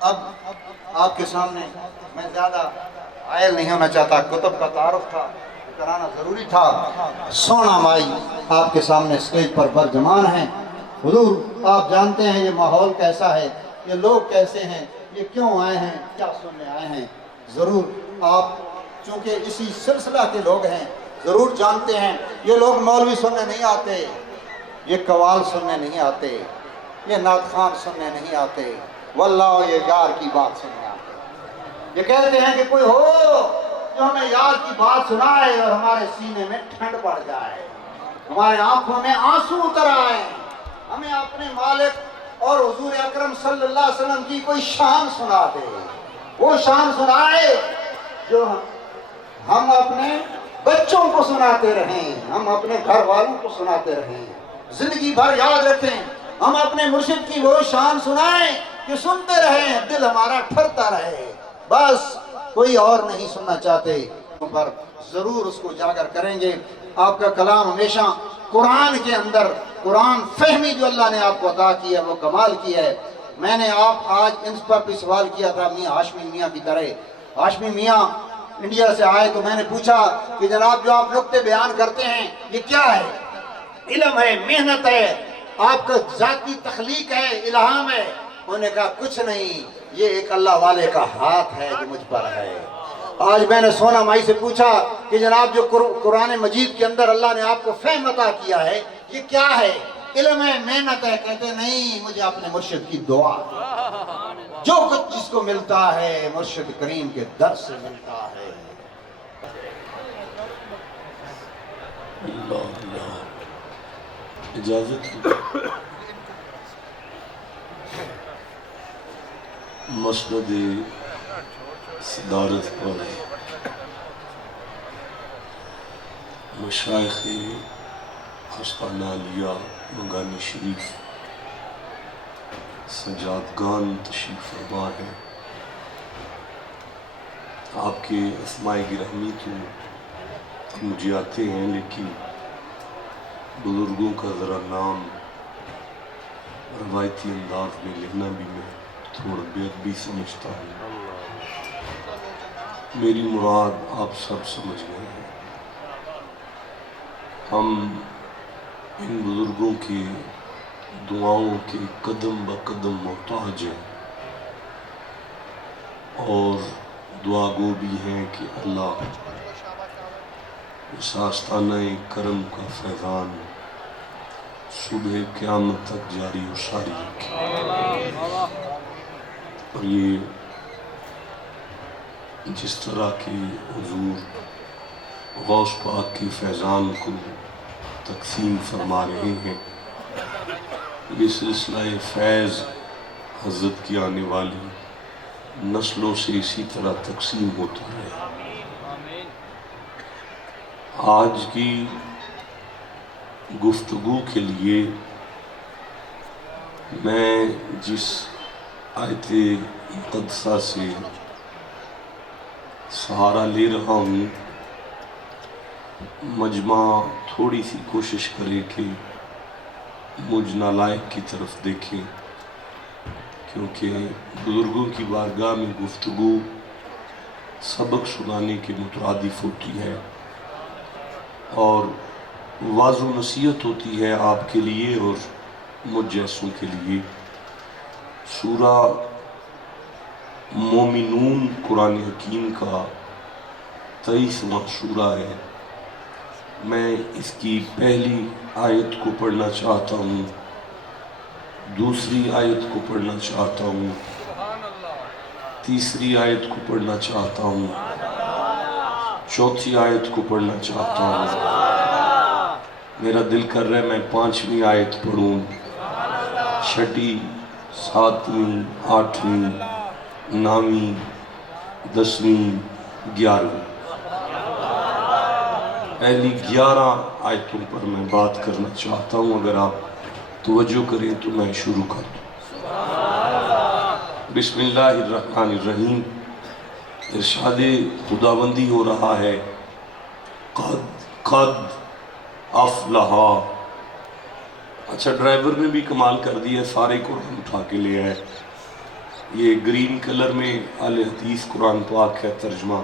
اب آپ کے سامنے میں زیادہ عائل نہیں ہونا چاہتا، کتب کا تعارف تھا کرانا ضروری تھا۔ سونا مائی آپ کے سامنے سٹیج پر برجمان ہیں۔ حضور آپ جانتے ہیں یہ ماحول کیسا ہے، یہ لوگ کیسے ہیں، یہ کیوں آئے ہیں، کیا سننے آئے ہیں۔ ضرور آپ چونکہ اسی سلسلہ کے لوگ ہیں، ضرور جانتے ہیں یہ لوگ مولوی سننے نہیں آتے، یہ قوال سننے نہیں آتے، یہ نعت خوان سننے نہیں آتے، واللہ یہ یار کی بات سننے آتے۔ یہ کہتے ہیں کہ کوئی ہو جو ہمیں یار کی بات سنائے اور ہمارے سینے میں ٹھنڈ پڑ جائے، ہمارے آنکھوں میں آنسو اتر آئے، ہمیں اپنے مالک اور حضور اکرم صلی اللہ علیہ وسلم کی کوئی شان سنا دے، وہ شان سنائے جو ہم اپنے بچوں کو سناتے رہیں، ہم اپنے گھر والوں کو سناتے رہیں، زندگی بھر یاد رکھیں۔ ہم اپنے مرشد کی وہ شان سنائیں کہ سنتے رہیں، دل ہمارا ٹھرتا رہے، بس کوئی اور نہیں سننا چاہتے، پر ضرور اس کو اجاگر کریں گے۔ آپ کا کلام ہمیشہ قرآن کے اندر، قرآن فہمی جو اللہ نے آپ کو عطا کی ہے وہ کمال کی ہے۔ میں نے آپ آج ان پر بھی سوال کیا تھا میاں ہاشمی میاں کی طرح، ہاشمی میاں انڈیا سے آئے تو میں نے پوچھا کہ جناب جو آپ نقطے بیان کرتے ہیں یہ کیا ہے؟ علم ہے، محنت ہے، آپ کا ذاتی تخلیق ہے، الہام ہے؟ انہوں نے کہا کچھ نہیں، یہ ایک اللہ والے کا ہاتھ ہے جو مجھ پر ہے۔ آج میں نے سونا مائی سے پوچھا کہ جناب جو قرآن مجید کے اندر اللہ نے آپ کو فہم عطا کیا ہے یہ کیا ہے؟ علم ہے، محنت ہے؟ کہتے نہیں، مجھے اپنے مرشد کی دعا ہے، جو کچھ جس کو ملتا ہے مرشد کریم کے در سے ملتا ہے۔ اللہ اللہ، اجازت مسند صدارت پر مشائخ آستانہ عالیہ منگانی شریف سجادگان تشریف فرما ہے۔ آپ کے اسماء گرامی تو مجھے آتے ہیں، لیکن بزرگوں کا ذرا نام روایتی انداز میں لکھنا بھی میں تھوڑا بے ادبی سمجھتا ہوں۔ میری مراد آپ سب سمجھ گئے ہیں۔ ہم ان بزرگوں کی دعاؤں کے قدم بہ قدم محتاج ہیں اور دعا گو بھی ہیں کہ اللہ اس آستانہ کرم کا فیضان صبح قیامت تک جاری و ساری رکھے۔ اور یہ جس طرح کی حضور غوث پاک کی فیضان کو تقسیم فرما رہے ہیں، یہ سلسلہ فیض حضرت کی آنے والی نسلوں سے اسی طرح تقسیم ہوتا رہے۔ آج کی گفتگو کے لیے میں جس آیت مقدسہ سے سہارا لے رہا ہوں، مجمع تھوڑی سی کوشش کرے کہ مجھ نالائق کی طرف دیکھیں، کیونکہ بزرگوں کی بارگاہ میں گفتگو سبق سنانے کے مترادف ہوتی ہے اور واضح و نصیحت ہوتی ہے آپ کے لیے اور مجھ جیسوں کے لیے۔ سورہ مومنون قرآن حکیم کا 23واں سورہ ہے۔ میں اس کی پہلی آیت کو پڑھنا چاہتا ہوں، دوسری آیت کو پڑھنا چاہتا ہوں، تیسری آیت کو پڑھنا چاہتا ہوں، چوتھی آیت کو پڑھنا چاہتا ہوں۔ میرا دل کر رہا ہے میں 5ویں آیت پڑھوں، 6، 7، 8، 9، 10، 11۔ پہلی 11 آیتوں پر میں بات کرنا چاہتا ہوں، اگر آپ توجہ کریں تو میں شروع کر دوں۔ بسم اللہ الرحمن الرحیم۔ ارشاد خداوندی ہو رہا ہے، قد افلحا۔ اچھا ڈرائیور نے بھی کمال کر دی ہے، سارے قرآن اٹھا کے لے آئے۔ یہ گرین کلر میں اہل حدیث قرآن پاک ہے ترجمہ،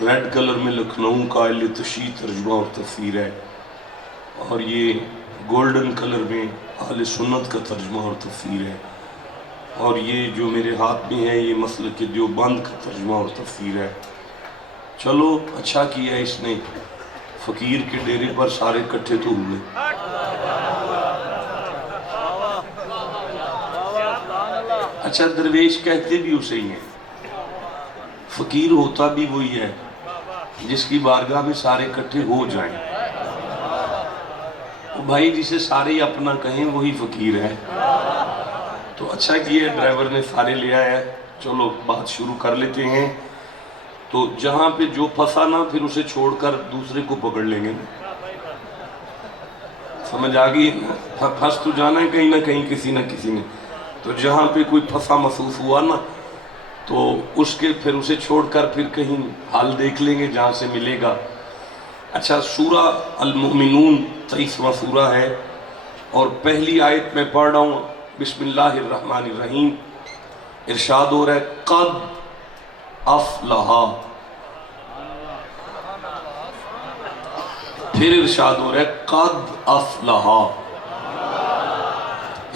ریڈ کلر میں لکھنؤ کا اہل تشیع ترجمہ اور تفسیر ہے، اور یہ گولڈن کلر میں اہل سنت کا ترجمہ اور تفسیر ہے، اور یہ جو میرے ہاتھ میں ہے یہ مسلک دیوبند کا ترجمہ اور تفسیر ہے۔ چلو اچھا کیا اس نے، فقیر کے ڈیرے پر سارے کٹھے تو ہوئے۔ اچھا درویش کہتے بھی اسے ہی ہیں، فقیر ہوتا بھی وہی ہے جس کی بارگاہ میں سارے کٹھے ہو جائیں۔ بھائی جسے سارے اپنا کہیں وہی فقیر ہے۔ تو اچھا کیا ڈرائیور نے سارے لے آیا۔ چلو بات شروع کر لیتے ہیں۔ تو جہاں پہ جو پھنسا نا پھر اسے چھوڑ کر دوسرے کو پکڑ لیں گے، سمجھ آگئی؟ پھنس تو جانا ہے کہیں نہ کہیں کسی نہ کسی نے، تو جہاں پہ کوئی پھنسا محسوس ہوا نا تو اس کے پھر اسے چھوڑ کر پھر کہیں حال دیکھ لیں گے جہاں سے ملے گا۔ اچھا سورہ المؤمنون 23واں سورہ ہے، اور پہلی آیت میں پڑھ رہا ہوں، بسم اللہ الرحمن الرحیم۔ ارشاد ہو رہا ہے قد افلح، پھر ارشاد ہو رہا ہے قد افلح،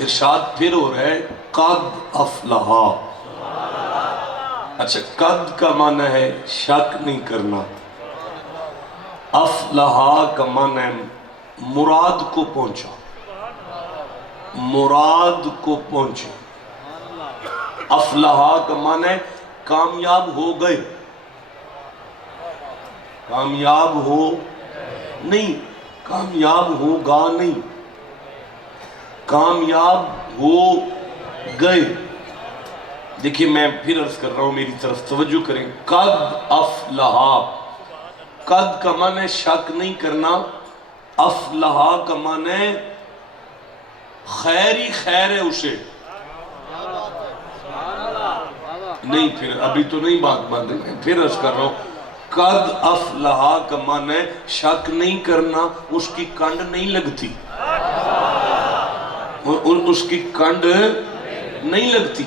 ارشاد پھر ہو رہا ہے قد افلح۔ اچھا قد کا معنی ہے شک نہیں کرنا، افلح کا معنی ہے مراد کو پہنچا، مراد کو پہنچے۔ افلح کا معنی ہے کامیاب ہو گئے، کامیاب ہو نہیں، کامیاب ہوگا نہیں، کامیاب ہو گئے۔ دیکھیں میں پھر عرض کر رہا ہوں، میری طرف توجہ کریں۔ قد افلح، قد کا معنی ہے شک نہیں کرنا، افلح کا معنی ہے خیر ہی خیر ہے اسے۔ نہیں پھر ابھی تو نہیں بات باندھیں، میں پھر عرض کر رہا ہوں، قد افلح کا معنی ہے شک نہیں کرنا، اس کی کنڈ نہیں لگتی، اس کی کنڈ نہیں لگتی۔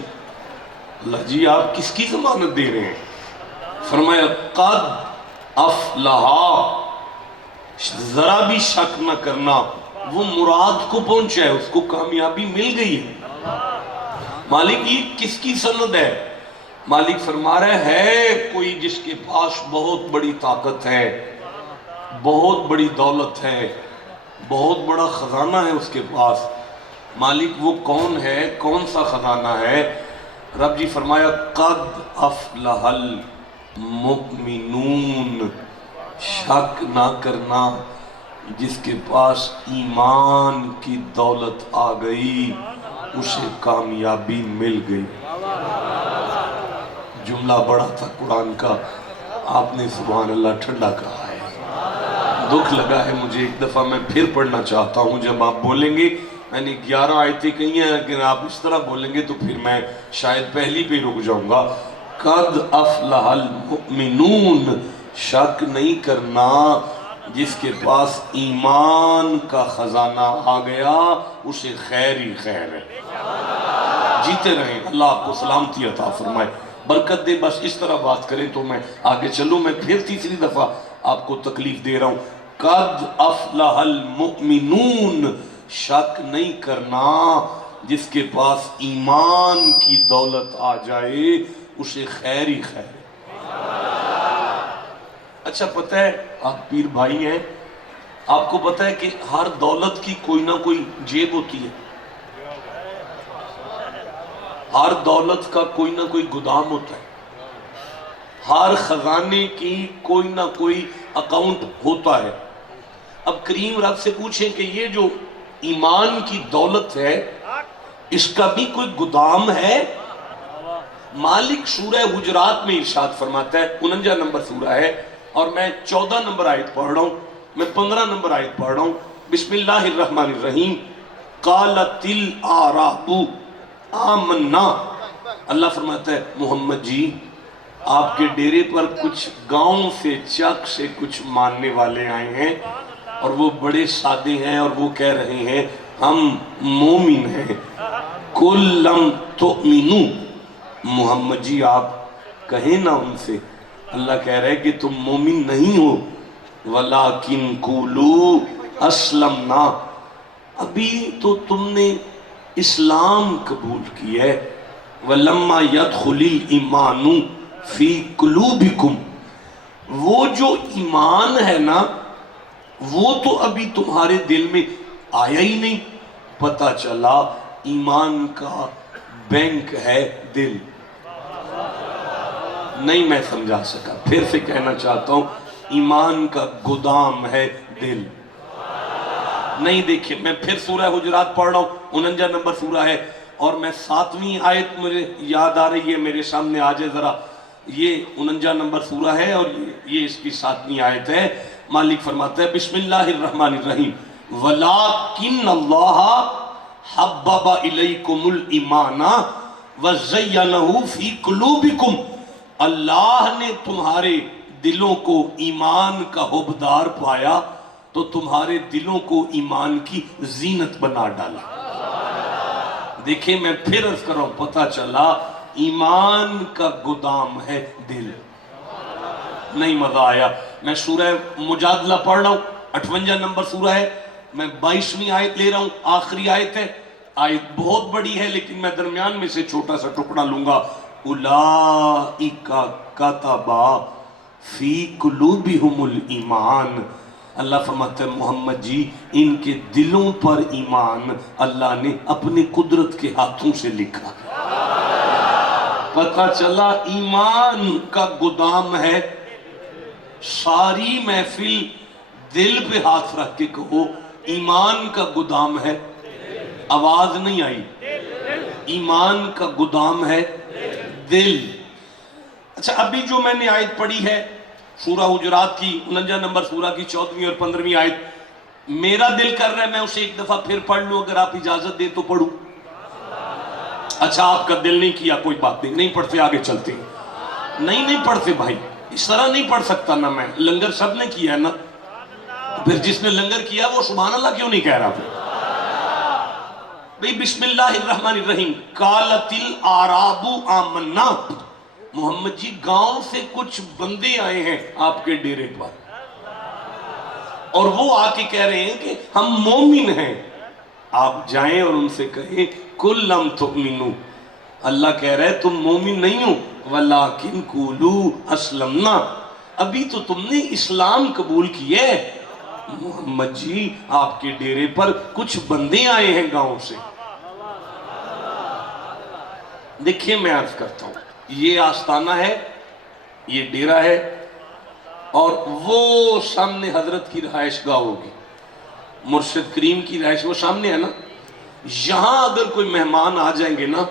اللہ جی آپ کس کی ضمانت دے رہے ہیں؟ فرمایا قد افلح، ذرا بھی شک نہ کرنا، وہ مراد کو پہنچا ہے، اس کو کامیابی مل گئی ہے۔ مالک یہ کس کی سند ہے؟ مالک فرما رہا ہے کوئی جس کے پاس بہت بڑی طاقت ہے، بہت بڑی دولت ہے، بہت بڑا خزانہ ہے اس کے پاس۔ مالک وہ کون ہے؟ کون سا خزانہ ہے؟ رب جی فرمایا قد افلح المؤمنون، شک نہ کرنا، جس کے پاس ایمان کی دولت آ گئی اسے کامیابی مل گئی۔ جملہ بڑا تھا قرآن کا، آپ نے سبحان اللہ ٹھنڈا کہا ہے۔ دکھ لگا ہے مجھے، ایک دفعہ میں پھر پڑھنا چاہتا ہوں۔ جب آپ بولیں گے، میں نے 11 آیتیں کہی ہیں، لیکن آپ اس طرح بولیں گے تو پھر میں شاید پہلی پہ رک جاؤں گا۔ قد افلح المؤمنون، شک نہیں کرنا، جس کے پاس ایمان کا خزانہ آ گیا اسے خیر ہی خیر ہے۔ جیتے رہیں، اللہ آپ کو سلامتی عطا فرمائے، برکت دے۔ بس اس طرح بات کریں تو میں آگے چلوں۔ میں پھر تیسری دفعہ آپ کو تکلیف دے رہا ہوں۔ قد افلح المؤمنون، شک نہیں کرنا، جس کے پاس ایمان کی دولت آ جائے اسے خیر ہی خیر ہے۔ اچھا پتہ ہے آپ پیر بھائی ہیں، آپ کو پتہ ہے کہ ہر دولت کی کوئی نہ کوئی جیب ہوتی ہے، ہر دولت کا کوئی نہ کوئی گودام ہوتا ہے، ہر خزانے کی کوئی نہ کوئی اکاؤنٹ ہوتا ہے۔ اب کریم رب سے پوچھیں کہ یہ جو ایمان کی دولت ہے اس کا بھی کوئی گودام ہے؟ مالک سورہ حجرات میں ارشاد فرماتا ہے، 49 نمبر سورہ ہے، اور میں 14 نمبر آیت پڑھ رہا ہوں، میں 15 نمبر آیت پڑھ رہا ہوں۔ بسم اللہ الرحمن الرحیم۔ قالت الاعراب آمنا، اللہ فرماتا ہے محمد جی آپ کے ڈیرے پر کچھ گاؤں سے، چک سے کچھ ماننے والے آئے ہیں، اور وہ بڑے سادے ہیں، اور وہ کہہ رہے ہیں ہم مومن ہیں۔ قل لم تؤمنوا، محمد جی آپ کہیں نہ ان سے، اللہ کہہ رہے کہ تم مومن نہیں ہو، وَلَٰكِن قُولُوا أَسْلَمْنَا، ابھی تو تم نے اسلام قبول کی ہے، وَلَمَّا يَدْخُلِ الْإِيمَانُ فِي قُلُوبِكُمْ، وہ جو ایمان ہے نا وہ تو ابھی تمہارے دل میں آیا ہی نہیں۔ پتہ چلا ایمان کا بینک ہے دل۔ نہیں میں سمجھا سکا، پھر سے کہنا چاہتا ہوں، ایمان کا گودام ہے دل۔ نہیں دیکھیں میں پھر سورہ حجرات پڑھ رہا ہوں، 49 نمبر سورہ ہے، اور میں 7ویں آیت مجھے یاد آ رہی ہے، میرے سامنے آ جائے ذرا، یہ 49 نمبر سورہ ہے اور یہ اس کی 7ویں آیت ہے۔ مالک فرماتا ہے بسم اللہ الرحمن الرحیم وَلَٰكِنَّ اللَّهَ حَبَّبَ إِلَيْكُمُ الْإِيمَانَ وَزَيَّنَهُ فِي قُلُوبِكُمْ، اللہ نے تمہارے دلوں کو ایمان کا حبدار پایا تو تمہارے دلوں کو ایمان کی زینت بنا ڈالا۔ دیکھیں میں پھر عرض کر رہا ہوں، پتہ چلا ایمان کا گودام ہے دل۔ نہیں مزہ آیا۔ میں سورہ مجادلہ پڑھ رہا ہوں، 58 نمبر سورہ ہے، میں 22ویں آیت لے رہا ہوں، آخری آیت ہے، آیت بہت بڑی ہے لیکن میں درمیان میں سے چھوٹا سا ٹکڑا لوں گا۔ اولئک کتب فی قلوبہم الایمان، اللہ فرماتا ہے محمد جی ان کے دلوں پر ایمان اللہ نے اپنے قدرت کے ہاتھوں سے لکھا۔ پتہ چلا ایمان کا گودام ہے۔ ساری محفل دل پہ ہاتھ رکھ کے کہو ایمان کا گودام ہے۔ آواز نہیں آئی، ایمان کا گودام ہے دل۔ اچھا ابھی جو میں نے آیت پڑھی ہے سورہ حجرات کی 49 نمبر سورہ کی 14ویں اور 15ویں آیت، میرا دل کر رہا ہے میں اسے ایک دفعہ پھر پڑھ لوں، اگر آپ اجازت دیں تو پڑھوں۔ اچھا آپ کا دل نہیں کیا، کوئی بات نہیں، نہیں پڑھتے آگے چلتے ہیں۔ نہیں پڑھتے بھائی، اس طرح نہیں پڑھ سکتا نا میں، لنگر سب نے کیا ہے نا، پھر جس نے لنگر کیا وہ سبحان اللہ کیوں نہیں کہہ رہا پھر؟ بھئی بسم اللہ الرحمن الرحیم قالت الاعراب آمنا، محمد جی گاؤں سے کچھ بندے آئے ہیں آپ کے ڈیرے پر اور وہ آ کے کہہ رہے ہیں کہ ہم مومن ہیں۔ آپ جائیں اور ان سے کہیں کل لم تؤمنو، اللہ کہہ رہے تم مومن نہیں ہو، ولیکن قولوا اسلمنا، ابھی تو تم نے اسلام قبول کیے۔ محمد جی آپ کے ڈیرے پر کچھ بندے آئے ہیں گاؤں سے۔ دیکھیں میں عرض کرتا ہوں، یہ آستانہ ہے، یہ ڈیرہ ہے، اور وہ سامنے حضرت کی رہائش گاہ ہوگی، مرشد کریم کی رہائش وہ سامنے ہے نا۔ یہاں اگر کوئی مہمان آ جائیں گے نا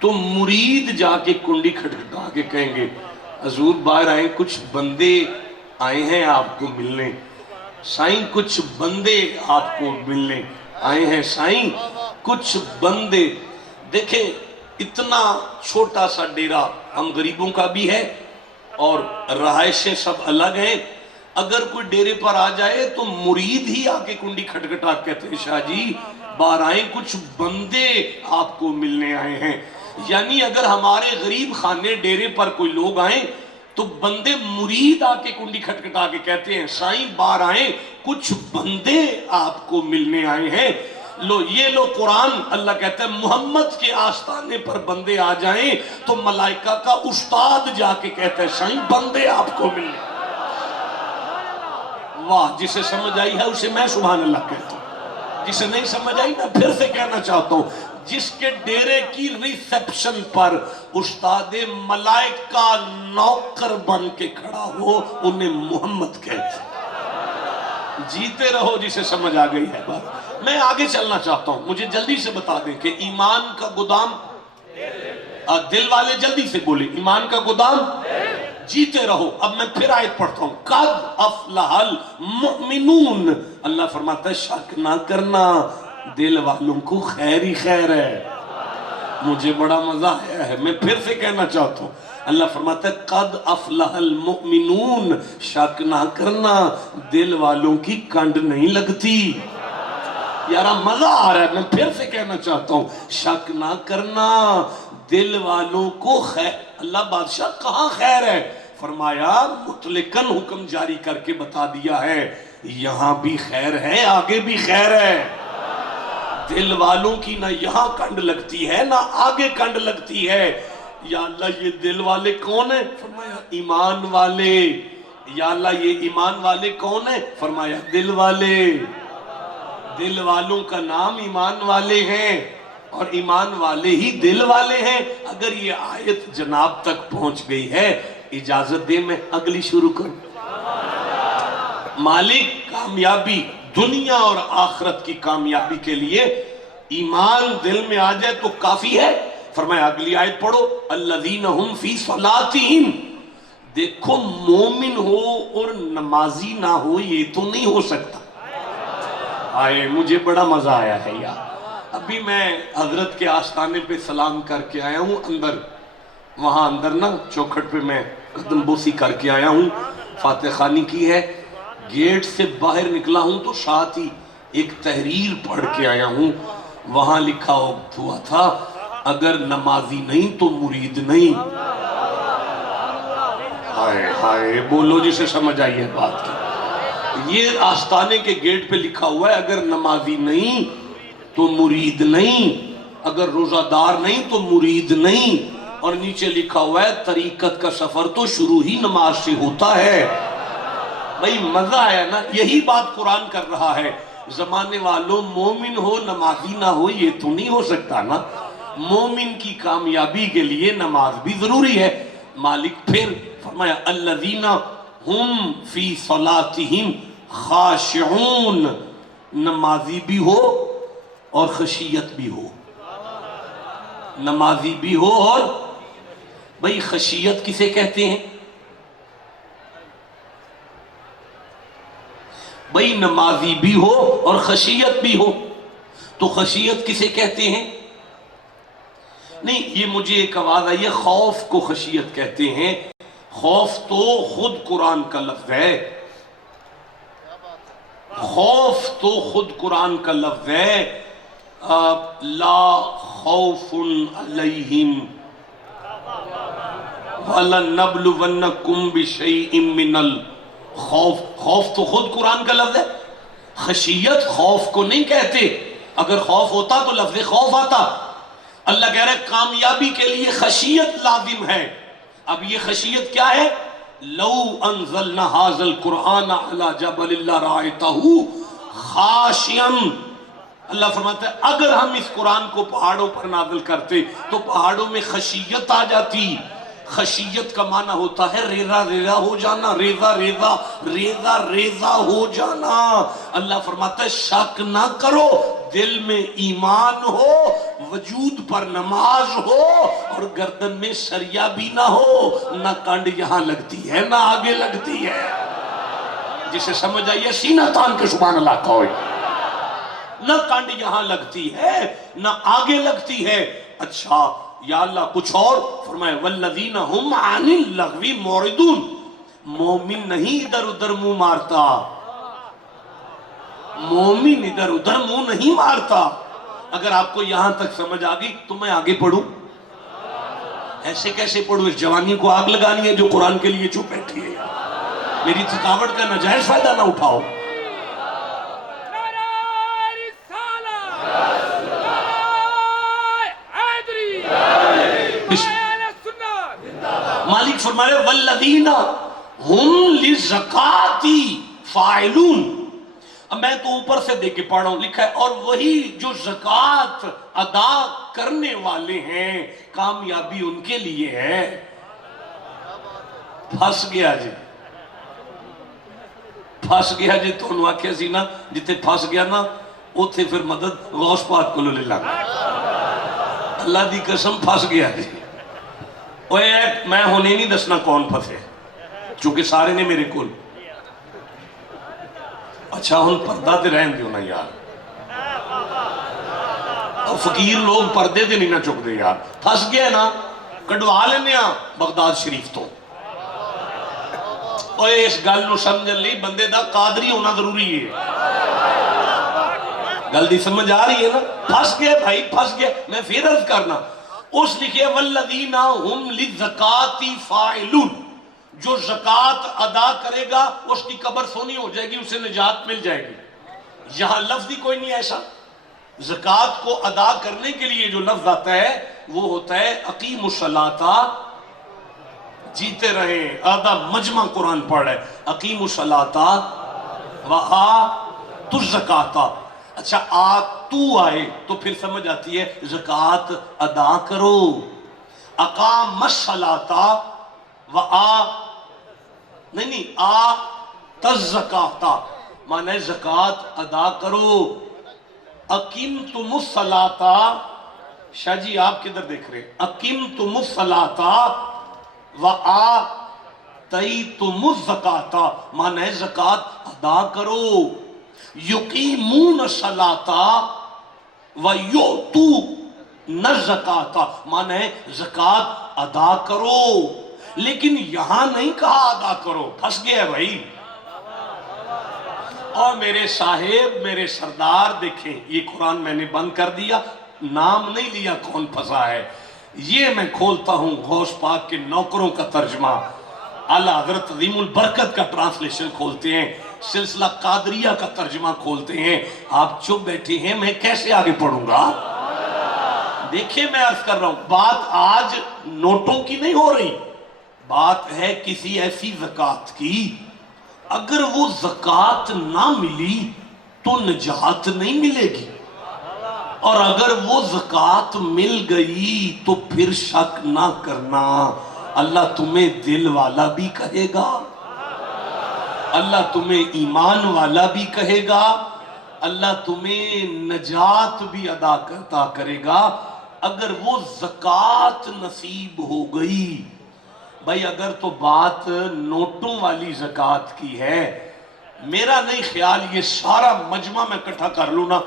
تو مرید جا کے کنڈی کھٹکھٹا کے کہیں گے حضور باہر آئیں، کچھ بندے آئے ہیں آپ کو ملنے، سائیں کچھ بندے آپ کو ملنے آئے ہیں، سائیں کچھ بندے۔ دیکھیں اتنا چھوٹا سا ڈیرہ ہم غریبوں کا بھی ہے اور رہائشیں سب الگ ہیں، اگر کوئی ڈیرے پر آ جائے تو مرید ہی آ کے کنڈی کھٹکھٹا کہتے ہیں شاہ جی باہر آئیں، کچھ بندے آپ کو ملنے آئے ہیں۔ یعنی اگر ہمارے غریب خانے ڈیرے پر کوئی لوگ آئیں تو بندے مرید آ کے کنڈی کھٹکھٹا کے کہتے ہیں سائیں باہر آئیں، کچھ بندے آپ کو ملنے آئے ہیں۔ لو یہ لو قرآن، اللہ کہتا ہے محمد کے آستانے پر بندے آ جائیں تو ملائکہ کا استاد جا کے کہتا ہے سائیں بندے آپ کو ملنے۔ واہ، جسے سمجھ آئی ہے اسے میں سبحان اللہ کہتا ہوں، جسے نہیں سمجھ آئی میں پھر سے کہنا چاہتا ہوں، جس کے ڈیرے کی ریسیپشن پر استاد ملائکہ نوکر بن کے کھڑا ہو انہیں محمد کہتے ہیں۔ جیتے رہو جسے سمجھ آ گئی ہے بات۔ میں آگے چلنا چاہتا ہوں، مجھے جلدی سے بتا دیں کہ ایمان کا گودام، دل والے جلدی سے بولیں، ایمان کا گودام جیتے رہو۔ اب میں پھر آیت پڑھتا ہوں، قد افلح المؤمنون، اللہ فرماتا ہے شک نہ کرنا، دل والوں کو خیر ہی خیر ہے۔ مجھے بڑا مزہ آیا ہے، میں پھر سے کہنا چاہتا ہوں، اللہ فرماتا ہے قد افلح المؤمنون، شک نہ کرنا دل والوں کی کنڈ نہیں لگتی۔ یارا مزہ آ رہا ہے، میں پھر سے کہنا چاہتا ہوں، شک نہ کرنا دل والوں کو خیر، اللہ بادشاہ کہاں خیر ہے؟ فرمایا مطلقاً حکم جاری کر کے بتا دیا ہے، یہاں بھی خیر ہے، آگے بھی خیر ہے۔ دل والوں کی نہ یہاں کنڈ لگتی ہے نہ آگے کنڈ لگتی ہے۔ یا اللہ یہ دل والے کون ہیں؟ فرمایا ایمان والے۔ یا اللہ یہ ایمان والے کون ہیں؟ فرمایا دل والے۔ دل والوں کا نام ایمان والے ہیں، اور ایمان والے ہی دل والے ہیں۔ اگر یہ آیت جناب تک پہنچ گئی ہے، اجازت دے میں اگلی شروع کروں۔ مالک کامیابی دنیا اور آخرت کی کامیابی کے لیے ایمان دل میں آ جائے تو کافی ہے۔ فرمایا اگلی آیت پڑھو، الذین ہم فی صلاتہم۔ دیکھو مومن ہو اور نمازی نہ ہو یہ تو نہیں ہو سکتا۔ آئے مجھے بڑا مزہ آیا ہے یار۔ ابھی میں حضرت کے آستانے پہ سلام کر کے آیا ہوں اندر، وہاں اندر نا چوکھٹ پہ میں قدم بوسی کر کے آیا ہوں، فاتح خوانی کی ہے۔ گیٹ سے باہر نکلا ہوں تو ساتھ ہی ایک تحریر پڑھ کے آیا ہوں، وہاں لکھا ہوا تھا اگر نمازی نہیں تو مرید نہیں۔ ہائے ہائے بولو جسے سمجھ آئی ہے بات کی۔ یہ آستانے کے گیٹ پہ لکھا ہوا ہے اگر نمازی نہیں تو مرید نہیں، اگر روزہ دار نہیں تو مرید نہیں، اور نیچے لکھا ہوا ہے طریقت کا سفر تو شروع ہی نماز سے ہوتا ہے۔ بھئی مزہ آیا نا؟ یہی بات قرآن کر رہا ہے، زمانے والوں مومن ہو نمازی نہ ہو یہ تو نہیں ہو سکتا نا۔ مومن کی کامیابی کے لیے نماز بھی ضروری ہے۔ مالک پھر فرمایا الذین ہم فی صلاتہم خاشعون، نمازی بھی ہو اور خشیت بھی ہو، نمازی بھی ہو اور بھئی خشیت کسے کہتے ہیں؟ بھئی نمازی بھی ہو اور خشیت بھی ہو تو خشیت کسے کہتے ہیں؟ نہیں یہ مجھے ایک آواز آئی ہے، خوف کو خشیت کہتے ہیں۔ خوف تو خود قرآن کا لفظ ہے، خوف تو خود قرآن کا لفظ ہے، لا خوف علیہم وَلَنَبْلُوَنَّكُمْ بِشَيْءٍ مِّنَ الْخَوْفِ۔ خوف تو خود قرآن کا لفظ ہے، خشیت خوف کو نہیں کہتے۔ اگر خوف ہوتا تو لفظ خوف آتا۔ اللہ کہہ رہا ہے کامیابی کے لیے خشیت لازم ہے۔ اب یہ خشیت کیا ہے؟ لو انزلنا ھذا القرآن علی جبل لرأیتہ خاشعا، اللہ فرماتا ہے اگر ہم اس قرآن کو پہاڑوں پر نازل کرتے تو پہاڑوں میں خشیت آ جاتی۔ خشیت کا معنی ہوتا ہے ریزہ ریزہ ہو جانا، ریزہ ریزہ ریزہ ریزہ ہو جانا۔ اللہ فرماتا ہے شک نہ کرو، دل میں ایمان ہو، وجود پر نماز ہو، اور گردن میں سریا بھی نہ ہو، نہ کنڈ یہاں لگتی ہے نہ آگے لگتی ہے۔ جسے سمجھ آئیے سینہ تان کے سبحان اللہ کہو۔ نہ کنڈ یہاں لگتی ہے نہ آگے لگتی ہے۔ اچھا یا اللہ کچھ اور؟ فرمایا والذین ہم عن اللغو معرضون، مومن نہیں ادھر ادھر منہ مارتا، مومن ادھر ادھر منہ نہیں مارتا۔ اگر آپ کو یہاں تک سمجھ آگئی تو میں آگے پڑھوں؟ ایسے کیسے پڑھوں؟ اس جوانی کو آگ لگانی ہے جو قرآن کے لیے چپ بیٹھی ہے۔ میری تھکاوٹ کا ناجائز فائدہ نہ اٹھاؤ۔ مالک فرمایا والذین ہم للزکاۃ فاعلون۔ اب میں تو اوپر سے دیکھ کے پڑھ رہا ہوں، لکھا ہے اور وہی جو زکوٰۃ ادا کرنے والے ہیں کامیابی ان کے لیے ہے۔ پھنس گیا جی، پھنس گیا جی، تو انہوں آکھیا سی نا جتے پھنس گیا نا اتھے پھر مدد غوث پاک کو لے لگا۔ اللہ دی قسم پھنس گیا جی۔ میں ہونے نہیں دسنا کون پھنسے، چونکہ سارے نے میرے کول۔ اچھا ہن پردہ تے رہن دیو نا یار، اور فقیر لوگ پردے تے نہیں نہ چک دے یار۔ پھنس گیا نا کڈوا لینے ہاں بغداد شریف تو۔ اوے اس گل نو سمجھن لئی بندے دا قادری ہونا ضروری ہے۔ گل دی سمجھ آ رہی ہے نا؟ پھنس گیا بھائی، پھنس گیا۔ میں پھر عرض کرنا اس لکھے والذین هم للزکاۃ فاعلون، جو زکوٰۃ ادا کرے گا اس کی قبر سونی ہو جائے گی، اسے نجات مل جائے گی۔ یہاں لفظ ہی کوئی نہیں ایسا۔ زکوٰۃ کو ادا کرنے کے لیے جو لفظ آتا ہے وہ ہوتا ہے اقیموا الصلاۃ، جیتے رہے آدھا مجمع قرآن پڑھ رہے اقیموا الصلاۃ وآتوا الزکاۃ۔ اچھا آتو آئے تو پھر سمجھ آتی ہے زکوٰۃ ادا کرو۔ اقام الصلاۃ نہیں آت الزکاۃ معنی ہے زکوٰۃ ادا کرو۔ اقیمتم الصلاۃ، شاہ جی آپ کدھر دیکھ رہے ہیں؟ اقیمتم الصلاۃ وآتیتم الزکاۃ معنی ہے زکوٰۃ ادا کرو۔ یقیمون الصلاۃ ویؤتون الزکاۃ معنی ہے زکوٰۃ ادا کرو، لیکن یہاں نہیں کہا ادا کرو، پھنس گیا ہے بھائی۔ اور میرے صاحب میرے سردار دیکھیں یہ قرآن میں نے بند کر دیا، نام نہیں لیا کون پھنسا ہے، یہ میں کھولتا ہوں غوث پاک کے نوکروں کا ترجمہ، اعلیٰ حضرت عظیم البرکت کا ٹرانسلیشن کھولتے ہیں، سلسلہ قادریہ کا ترجمہ کھولتے ہیں، آپ چپ بیٹھے ہیں میں کیسے آگے پڑھوں گا؟ دیکھیں میں عرض کر رہا ہوں بات آج نوٹوں کی نہیں ہو رہی، بات ہے کسی ایسی زکوٰۃ کی اگر وہ زکوٰۃ نہ ملی تو نجات نہیں ملے گی، اور اگر وہ زکوٰۃ مل گئی تو پھر شک نہ کرنا اللہ تمہیں دل والا بھی کہے گا، اللہ تمہیں ایمان والا بھی کہے گا، اللہ تمہیں نجات بھی ادا کرتا کرے گا اگر وہ زکوٰۃ نصیب ہو گئی۔ بھائی اگر تو بات نوٹوں والی زکوٰۃ کی ہے، میرا نہیں خیال یہ سارا مجمع میں اکٹھا کر لوں نا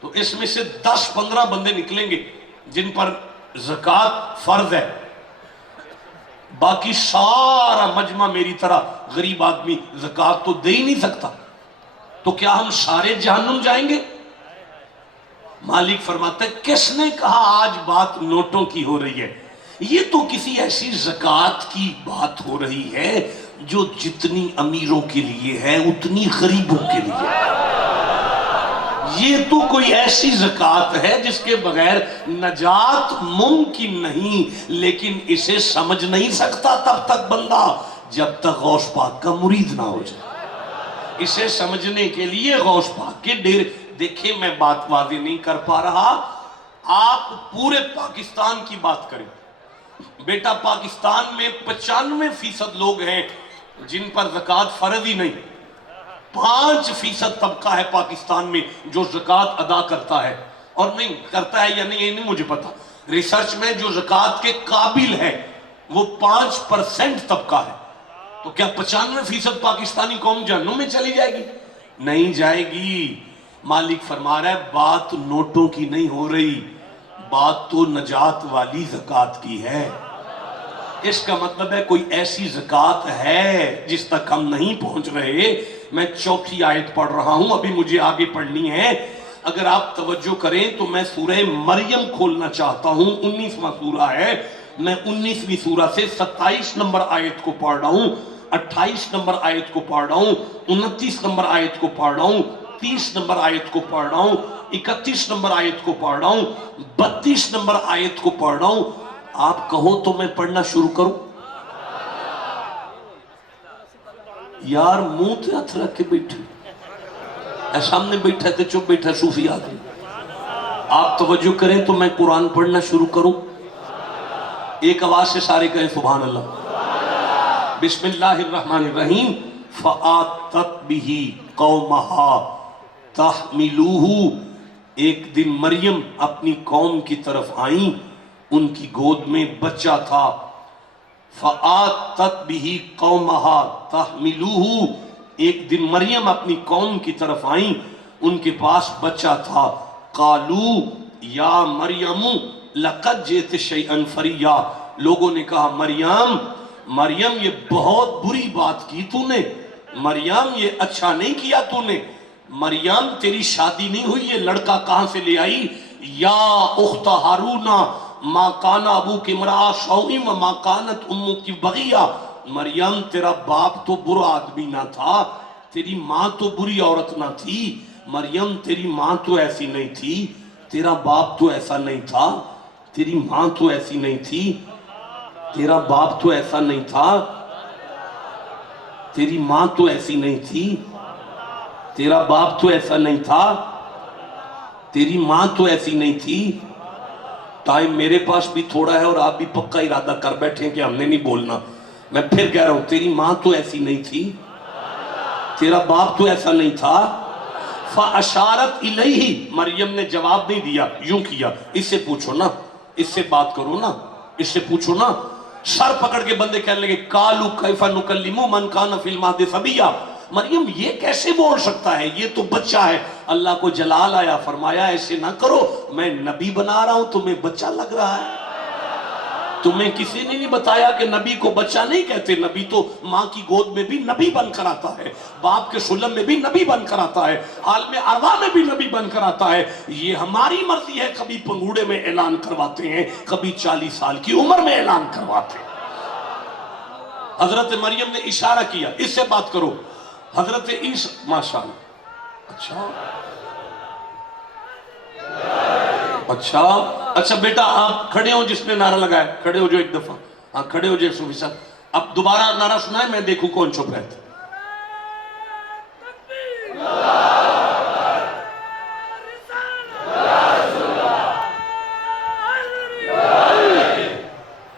تو اس میں سے 10-15 بندے نکلیں گے جن پر زکوٰۃ فرض ہے، باقی سارا مجمع میری طرح غریب آدمی زکوٰۃ تو دے ہی نہیں سکتا، تو کیا ہم سارے جہنم جائیں گے؟ مالک فرماتا ہے کس نے کہا آج بات نوٹوں کی ہو رہی ہے؟ یہ تو کسی ایسی زکوٰۃ کی بات ہو رہی ہے جو جتنی امیروں کے لیے ہے اتنی غریبوں کے لیے ہے۔ یہ تو کوئی ایسی زکوٰۃ ہے جس کے بغیر نجات ممکن نہیں، لیکن اسے سمجھ نہیں سکتا تب تک بندہ جب تک غوث پاک کا مرید نہ ہو جائے۔ اسے سمجھنے کے لیے غوث پاک کے ڈیر دیکھیں میں بات واضح نہیں کر پا رہا، آپ پورے پاکستان کی بات کریں بیٹا، پاکستان میں 95% لوگ ہیں جن پر زکوٰۃ فرض ہی نہیں، 5% طبقہ ہے پاکستان میں جو زکوٰۃ ادا کرتا ہے، اور نہیں کرتا ہے یا نہیں یہ نہیں مجھے پتا، ریسرچ میں جو زکوٰۃ کے قابل ہے وہ 5% طبقہ ہے، تو کیا 95% پاکستانی قوم جہنم میں چلی جائے گی؟ نہیں جائے گی۔ مالک فرما رہا ہے بات نوٹوں کی نہیں ہو رہی، بات تو نجات والی زکوٰۃ کی ہے۔ اس کا مطلب ہے کوئی ایسی زکوٰۃ ہے جس تک ہم نہیں پہنچ رہے۔ میں 4 آیت پڑھ رہا ہوں، ابھی مجھے آگے پڑھنی ہے، اگر آپ توجہ کریں تو میں سورہ مریم کھولنا چاہتا ہوں، 19واں سورہ ہے، میں 19ویں سورہ سے 27 نمبر آیت کو پڑھ رہا ہوں، 28 نمبر آیت کو پڑھ رہا ہوں، 29 نمبر آیت کو پڑھ رہا ہوں، 30 نمبر آیت کو پڑھ رہا ہوں، 31 نمبر آیت کو پڑھ رہا ہوں، 32 نمبر آیت کو پڑھ رہا ہوں۔ آپ کہو تو میں پڑھنا شروع کروں؟ یار منہ تے ہاتھ رکھ کے بیٹھے، اے سامنے بیٹھا ہے تے چپ بیٹھا ہے صوفی آدمی، آپ توجہ کریں تو میں قرآن پڑھنا شروع کروں؟ ایک آواز سے سارے کہیں سبحان اللہ۔ بسم اللہ الرحمن الرحیم۔ فآتت بہ قومہا تحملوہ، ایک دن مریم اپنی قوم کی طرف آئیں، ان کی گود میں بچہ تھا۔ فآتت بہ قومہا تحملوہ، ایک دن مریم اپنی قوم کی طرف آئیں، ان کے پاس بچہ تھا۔ قالو یا مریم لقد جئت شیئا فریا، لوگوں نے کہا مریم یہ بہت بری بات کی تو نے، مریم یہ اچھا نہیں کیا تو نے، مریم تیری شادی نہیں ہوئی، یہ لڑکا کہاں سے لے آئی؟ یا اخت ہارون، ما کان ابو کی امرأ سوء و ما کانت امک بغیہ، مریم تیرا باپ تو برا آدمی نہ تھا، تیری ماں تو بری عورت نہ تھی، مریم تیری ماں تو ایسی نہیں تھی، تیرا باپ تو ایسا نہیں تھا، تیری ماں تو ایسی نہیں تھی، تیرا باپ تو ایسا نہیں تھا، تیری ماں تو ایسی نہیں تھی، تیرا باپ تو ایسا نہیں تھا، تیری ماں تو ایسی نہیں تھی۔ ٹائم میرے پاس بھی تھوڑا ہے اور آپ بھی پکا ارادہ کر بیٹھے ہیں کہ ہم نے نہیں بولنا۔ میں پھر کہہ رہا ہوں، تیری ماں تو ایسی نہیں تھی، تیرا باپ تو ایسا نہیں تھا۔ فَأَشَارَتْ إِلَيْهِ، مریم نے جواب نہیں دیا، یوں کیا، اس سے پوچھو نا، اس سے بات کرو نا، اس سے پوچھو نا۔ سر پکڑ کے بندے کہنے لگے قَالُوا كَيْفَ نُكَلِّمُ مَنْ كَانَ فِي الْمَهْدِ صَبِيًّا، مریم یہ کیسے بول سکتا ہے، یہ تو بچہ ہے۔ اللہ کو جلال آیا، فرمایا ایسے نہ کرو، میں نبی بنا رہا ہوں، تمہیں بچہ لگ رہا ہے۔ تمہیں کسی نے نہیں بتایا کہ نبی کو بچہ نہیں کہتے، نبی تو ماں کی گود میں بھی نبی بن کر آتا ہے، باپ کے سلم میں بھی نبی بن کر آتا ہے، عالم ارواح میں بھی نبی بن کر آتا ہے۔ یہ ہماری مرضی ہے، کبھی پنگوڑے میں اعلان کرواتے ہیں، کبھی 40 سال کی عمر میں اعلان کرواتے ہیں۔ حضرت مریم نے اشارہ کیا، اس سے بات کرو۔ حضرت عیسیٰ، ماشاءاللہ، اچھا بیٹا آپ کھڑے ہو، جس نے نعرہ لگایا کھڑے ہو جو ایک دفعہ، ہاں کھڑے ہو جو صوفی صاحب، اب دوبارہ نعرہ سنائے، میں دیکھوں کون چھپ رہتا۔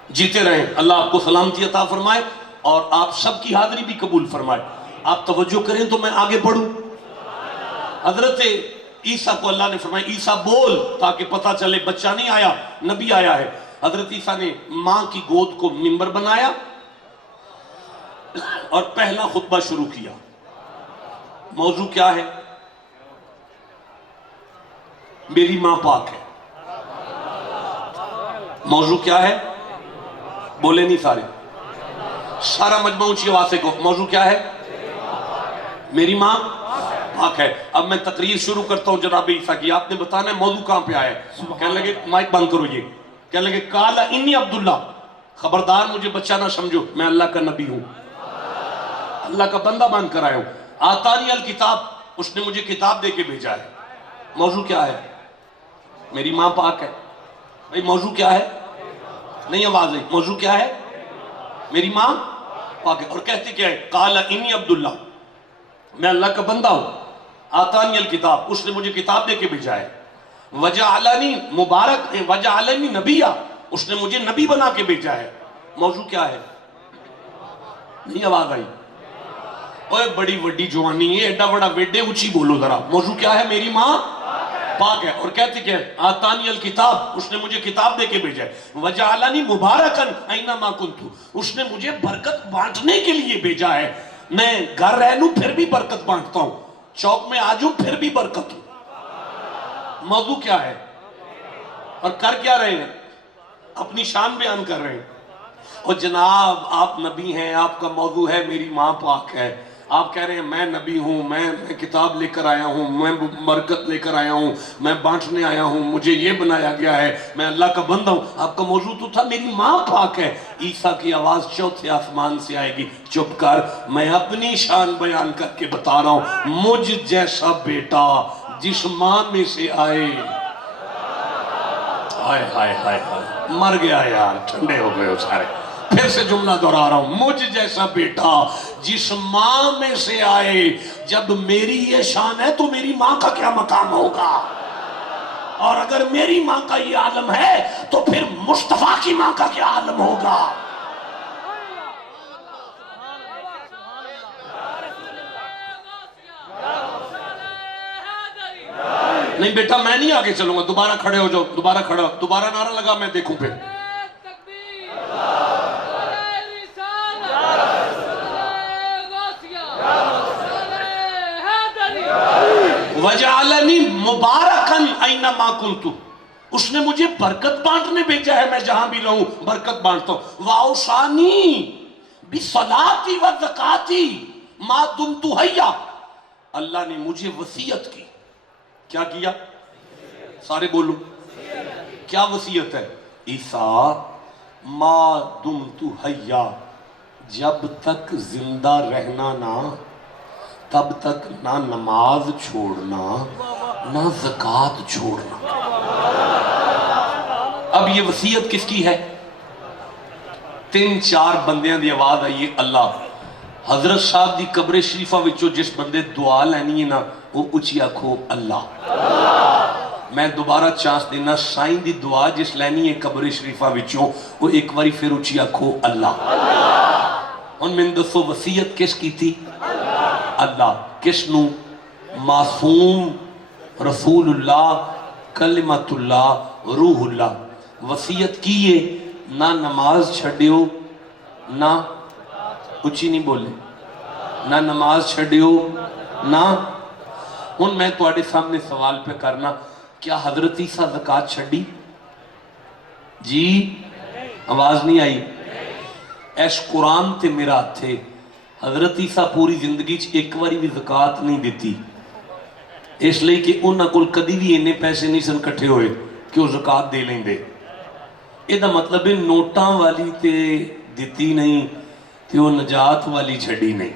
جیتے رہیں، اللہ آپ کو سلامتی عطا فرمائے اور آپ سب کی حاضری بھی قبول فرمائے۔ آپ توجہ کریں تو میں آگے پڑھوں۔ حضرت عیسیٰ کو اللہ نے فرمایا عیسیٰ بول، تاکہ پتہ چلے بچہ نہیں آیا، نبی آیا ہے۔ حضرت عیسیٰ نے ماں کی گود کو منبر بنایا اور پہلا خطبہ شروع کیا۔ موضوع کیا ہے؟ میری ماں پاک ہے۔ موضوع کیا ہے؟ بولے نہیں سارے، سارا مجمع اونچی آواز سے کہو، موضوع کیا ہے؟ میری ماں پاک ہے۔ اب میں تقریر شروع کرتا ہوں جناب عیسیٰ کی، آپ نے بتانا ہے موضوع کہاں پہ آیا ہے۔ کہنے لگے مائک بند کرو، یہ کہنے لگے قال انی عبداللہ، خبردار مجھے بچہ نہ سمجھو، میں اللہ کا نبی ہوں، اللہ کا بندہ بن کر آیا ہوں۔ آتانی الکتاب، اس نے مجھے کتاب دے کے بھیجا ہے۔ موضوع کیا ہے؟ میری ماں پاک ہے۔ بھئی موضوع کیا ہے؟ نہیں آواز ہے، موضوع کیا ہے؟ میری ماں پاک ہے۔ اور کہتے کیا ہے؟ قال انی عبداللہ، میں اللہ کا بندہ ہوں۔ آتانی الکتاب، اس نے مجھے کتاب دے کے بھیجا ہے۔ وجعلنی مبارک، وجعلنی نبیہ، اس نے مجھے نبی بنا کے بھیجا ہے۔ موضوع کیا ہے؟ نہیں آواز آئی؟ اوہ بڑی وڈی جوانی ہے، ایڈا بڑا ویڈے اونچی بولو ذرا۔ موضوع کیا ہے؟ میری ماں پاک ہے۔ اور کہتے کیا ہے؟ آتانی الکتاب، اس نے مجھے کتاب دے کے بھیجا ہے۔ وجعلنی مبارکن اینما کنت، اس نے مجھے برکت بانٹنے کے لیے بھیجا ہے۔ میں گھر رہ لوں پھر بھی برکت بانٹتا ہوں، چوک میں آجوں پھر بھی برکت ہوں۔ موضوع کیا ہے؟ اور کر کیا رہے ہیں؟ اپنی شان بیان کر رہے ہیں۔ اور جناب آپ نبی ہیں، آپ کا موضوع ہے میری ماں پاک ہے، آپ کہہ رہے ہیں میں نبی ہوں، میں کتاب لے کر آیا ہوں، میں برکت لے کر آیا ہوں، میں بانٹنے آیا ہوں، مجھے یہ بنایا گیا ہے، میں اللہ کا بندہ ہوں۔ آپ کا موضوع تو تھا میری ماں پاک ہے۔ عیسیٰ کی آواز چوتھے آسمان سے آئے گی، چپ کر، میں اپنی شان بیان کر کے بتا رہا ہوں، مجھ جیسا بیٹا جس ماں میں سے آئے، ہائے ہائے ہائے ہائے، مر گیا یار، ٹھنڈے ہو گئے ہو سارے۔ پھر سے جملہ دہرا رہا ہوں، مجھ جیسا بیٹا جس ماں میں سے آئے، جب میری یہ شان ہے تو میری ماں کا کیا مقام ہوگا؟ اور اگر میری ماں کا یہ عالم ہے تو پھر مصطفیٰ کی ماں کا کیا عالم ہوگا؟ نہیں بیٹا میں نہیں آگے چلوں گا، دوبارہ کھڑے ہو جاؤ، دوبارہ کھڑا ہو، دوبارہ نعرہ لگا، میں دیکھوں پھر۔ وَجَعَلَنِي مُبَارَكًا أَيْنَمَا كُنْتُ، اس نے مجھے برکت بانٹنے بھیجا ہے، میں جہاں بھی رہوں برکت بانٹتا ہوں۔ وَأَوْصَانِي بِالصَّلَاةِ وَالزَّكَاةِ مَا دُمْتُ حَيًّا، اللہ نے مجھے وصیت کی، کیا کیا؟ سارے بولو، کیا وصیت ہے؟ عیسیٰ ما دمت حیا، جب تک زندہ رہنا نا تب تک نہ نماز چھوڑنا نہ زکوٰۃ چھوڑنا۔ اب یہ وصیت کس کی ہے؟ 3-4 بندیاں دی آواز آئیے اللہ۔ حضرت صاحب دی قبر شریفہ وچوں جس بندے دعا لینی ہے نا وہ اچھی آکھو اللہ۔ میں دوبارہ چانس دینا، سائن دی دعا جس لینی ہے قبر شریفہ وچوں وہ ایک باری پھر اچھی آکھو اللہ۔ ان میں دسو وصیت کس کی تھی؟ اللہ۔ کس نو؟ معصوم رسول اللہ کلمت اللہ روح اللہ۔ وصیت کیے نہ نماز چھڑیو نہ اچھی نہیں بولے، نہ نماز چھڑیو نہ۔ ہن میں تواڈے سامنے سوال پہ کرنا، کیا حضرت عیسیٰ زکوٰۃ چھڑی؟ جی آواز نہیں آئی؟ ایس قرآن تے میرا تھے حضرت عیسیٰ پوری زندگی ایک باری بھی زکوٰۃ نہیں دیتی، اس لئے کہ انہاں کول کدی بھی انہیں پیسے نہیں سن کٹھے ہوئے کہ وہ زکوٰۃ دے لیں دے۔ یہ دا مطلب ہے نوٹاں والی تے دیتی نہیں تے وہ نجات والی چھڑی نہیں۔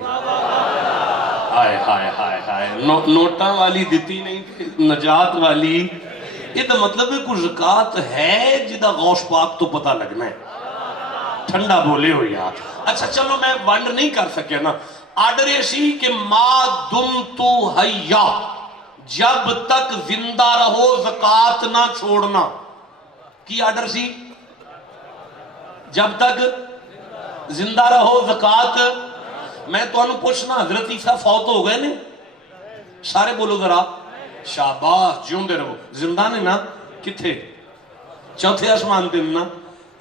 ہائے ہائے ہائے ہائے، نوٹاں والی دیتی نہیں تے نجات والی۔ یہ دا مطلب ہے کوئی زکوٰۃ ہے جدہ غوث پاک تو پتہ لگنا ہے۔ ٹھنڈا بولے ہو یار۔ اچھا چلو میں ونڈ نہیں کر سکیا نا، آرڈر ایسی کہ ما دمت حیا، جب تک زندہ رہو زکوٰۃ نہ چھوڑنا۔ کی آرڈر سی؟ جب تک زندہ رہو زکوٰۃ۔ میں تو انہوں پوچھنا حضرت عیسیٰ فوت ہو گئے نے؟ سارے بولو ذرا شاباش، جیوندے رہو۔ زندہ نے نا؟ کتھے؟ چوتھے آسمان تے نا؟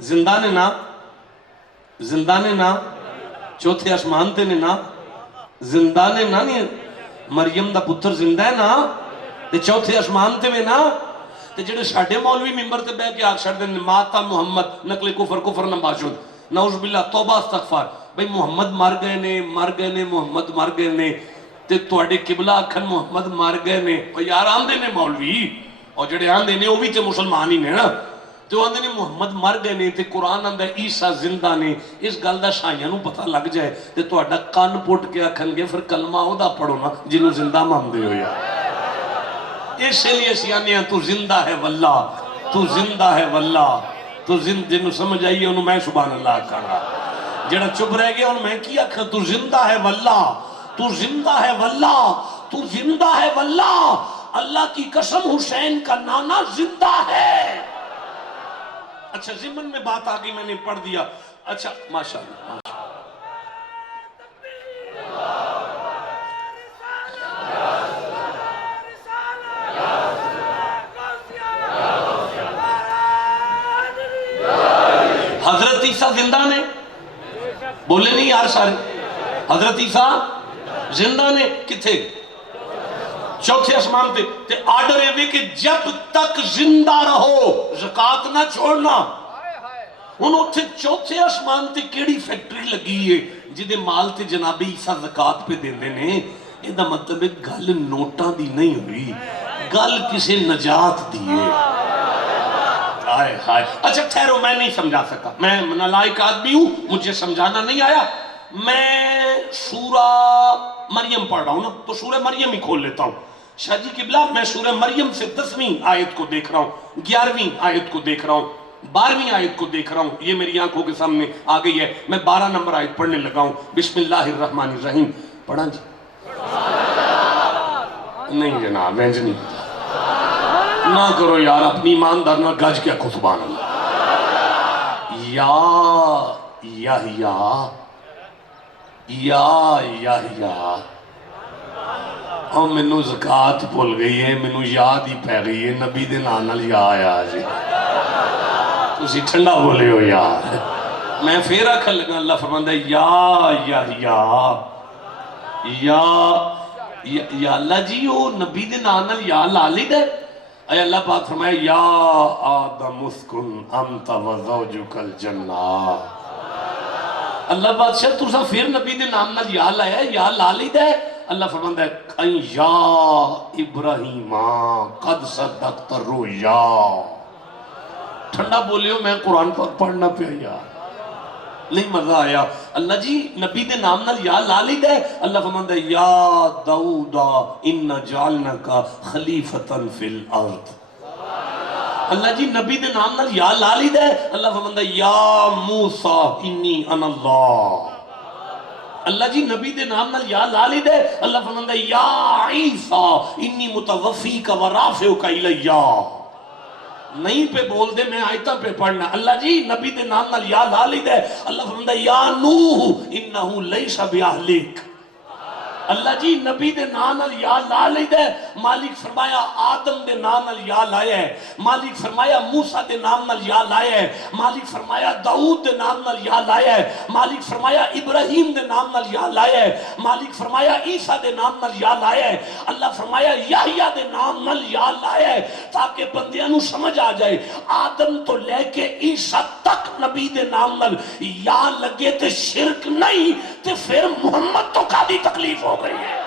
زندہ نے نا؟ زندہ نے نا؟ چوتھے آسمان تے نے نا؟ زندہ نے نا؟ نہیں مریم دا پتر زندہ ہے نا؟ تے چوتھے آسمان تے میں نا؟ تے جڑے ساڈے مولوی ممبر تے بیٹھ کے آکھ چھڑ دے ماتا محمد نقل کفر نہ باشد، نعوذ باللہ، توبہ استغفار۔ بھئی محمد مر گئے نے محمد مر گئے نے تے تواڈے قبلہ آکھن محمد مر گئے نے۔ اور یار آندے نے مولوی، اور جڑے آندے نے وہ بھی تے مسلمان ہی نے نا، تے آندے نے محمد مر گئے نے تے قرآن آندہ عیسیٰ زندہ نے۔ اس گل دا شائیاں نو پتہ لگ جائے تے تواڈا کان پٹ کے آکھن گے پھر کلمہ او دا پڑھو نا جنوں زندہ ماندے ہو یار۔ اس لیے سیانے ہیں تو زندہ ہے واللہ، تو زندہ ہے واللہ، تو جنہوں سمجھ آئیے انہوں میں سبحان اللہ کر رہا۔ جڑا چپ رہ گیا انہوں میں کیا کھا، تو زندہ ہے واللہ، تو زندہ ہے واللہ، تو زندہ ہے واللہ، اللہ کی قسم حسین کا نانا زندہ ہے۔ اچھا ضمن میں بات آگئی میں نے پڑھ دیا۔ اچھا ماشاءاللہ حضرت عیسیٰ زندہ نے؟ بولے نہیں یار سارے؟ حضرت عیسیٰ زندہ نے؟ کتھے؟ چوتھے آسمان تے آرڈر ہے کہ جب تک زندہ رہو زکوٰۃ نہ چھوڑنا۔ انہوں تھے چوتھے آسمان تے کیڑی فیکٹری لگی ہے جدے مال تے جناب عیسیٰ زکوٰۃ پہ دیندے نے؟ یہ دا مطلب ہے گل نوٹاں دی نہیں ہوئی، گل کسے نجات دی ہے۔ اچھا ٹھہرو، میں نہیں سمجھا سکا، میں نالائق آدمی ہوں، مجھے سمجھانا نہیں آیا۔ میں سورہ مریم پڑھ رہا ہوں نا تو سورہ مریم ہی کھول لیتا ہوں۔ شاہ جی قبلہ میں سورہ مریم سے 10ویں آیت کو دیکھ رہا ہوں، 11ویں آیت کو دیکھ رہا ہوں، 12ویں آیت کو دیکھ رہا ہوں، یہ میری آنکھوں کے سامنے آ گئی ہے۔ میں 12 نمبر آیت پڑھنے لگا ہوں۔ بسم اللہ الرحمن الرحیم پڑھا جی؟ نہیں جناب میں نہیں نہ کرو یار، اپنی ایماندار نہ گج کیا کو سبحان اللہ۔ یا اور منو زکاة بھول گئی ہے، منو یاد ہی پہ گئی ہے، نبی دے نانال یا آیا جی۔ تسی ٹھنڈا بولے ہو یار۔ میں پھر آکھن لگا اللہ فرماندہ یا اللہ جی وہ نبی دے نانال یا لالی دے۔ اے اللہ پاک فرمائے یا آدم اسکن انت و زوجک الجنہ۔ اللہ بادشاہ تو سا پھر نبی دے نام نال یا لایا یا لالی دے۔ اللہ فرماندہ ہے یا ابراہیم قد صدقت الرؤیا۔ ٹھنڈا بولیو میں قرآن پاک پڑھنا پیا یار نہیں مزہ آیا اللہ جی نبی دے نام نال یا لا لی دے اللہ فرماندا ہے یا داؤدا ان جعلناک خلیفۃ فی الارض اللہ جی نبی دے نام نال یا لا لی دے اللہ فرماندا ہے یا موسیٰ انی انا اللہ اللہ جی نبی دے نام نال یا لا لی دے اللہ فرماندا ہے یا عیسیٰ انی متوفیک و رافعک الیہ نہیں پہ بول دے میں آیتہ پہ پڑھنا اللہ جی نبی دے نام نال یا لا لی دے اللہ فرماندا ہے یا نوح انہو لیس بیہلک اللہ جی نبی دے نام نال یا لا لی دے مالک فرمایا آدم دے نام نال یا لائے ہے مالک فرمایا موسیٰ دے نام نال یا لائے ہے مالک فرمایا داؤد دے نام نال یا لائے ہے مالک فرمایا ابراہیم دے نام نال یا لائے ہے مالک فرمایا عیسیٰ دے نام نال یا لائے ہے اللہ فرمایا یحییٰ دے نام نال یا لائے ہے تاکہ بندیاں نو سمجھ آ جائے آدم تو لے کے عیسیٰ تک نبی دے نام نال یا لگے تے شرک نہیں تے پھر محمد تو کادی تکلیف ہو گئی ہے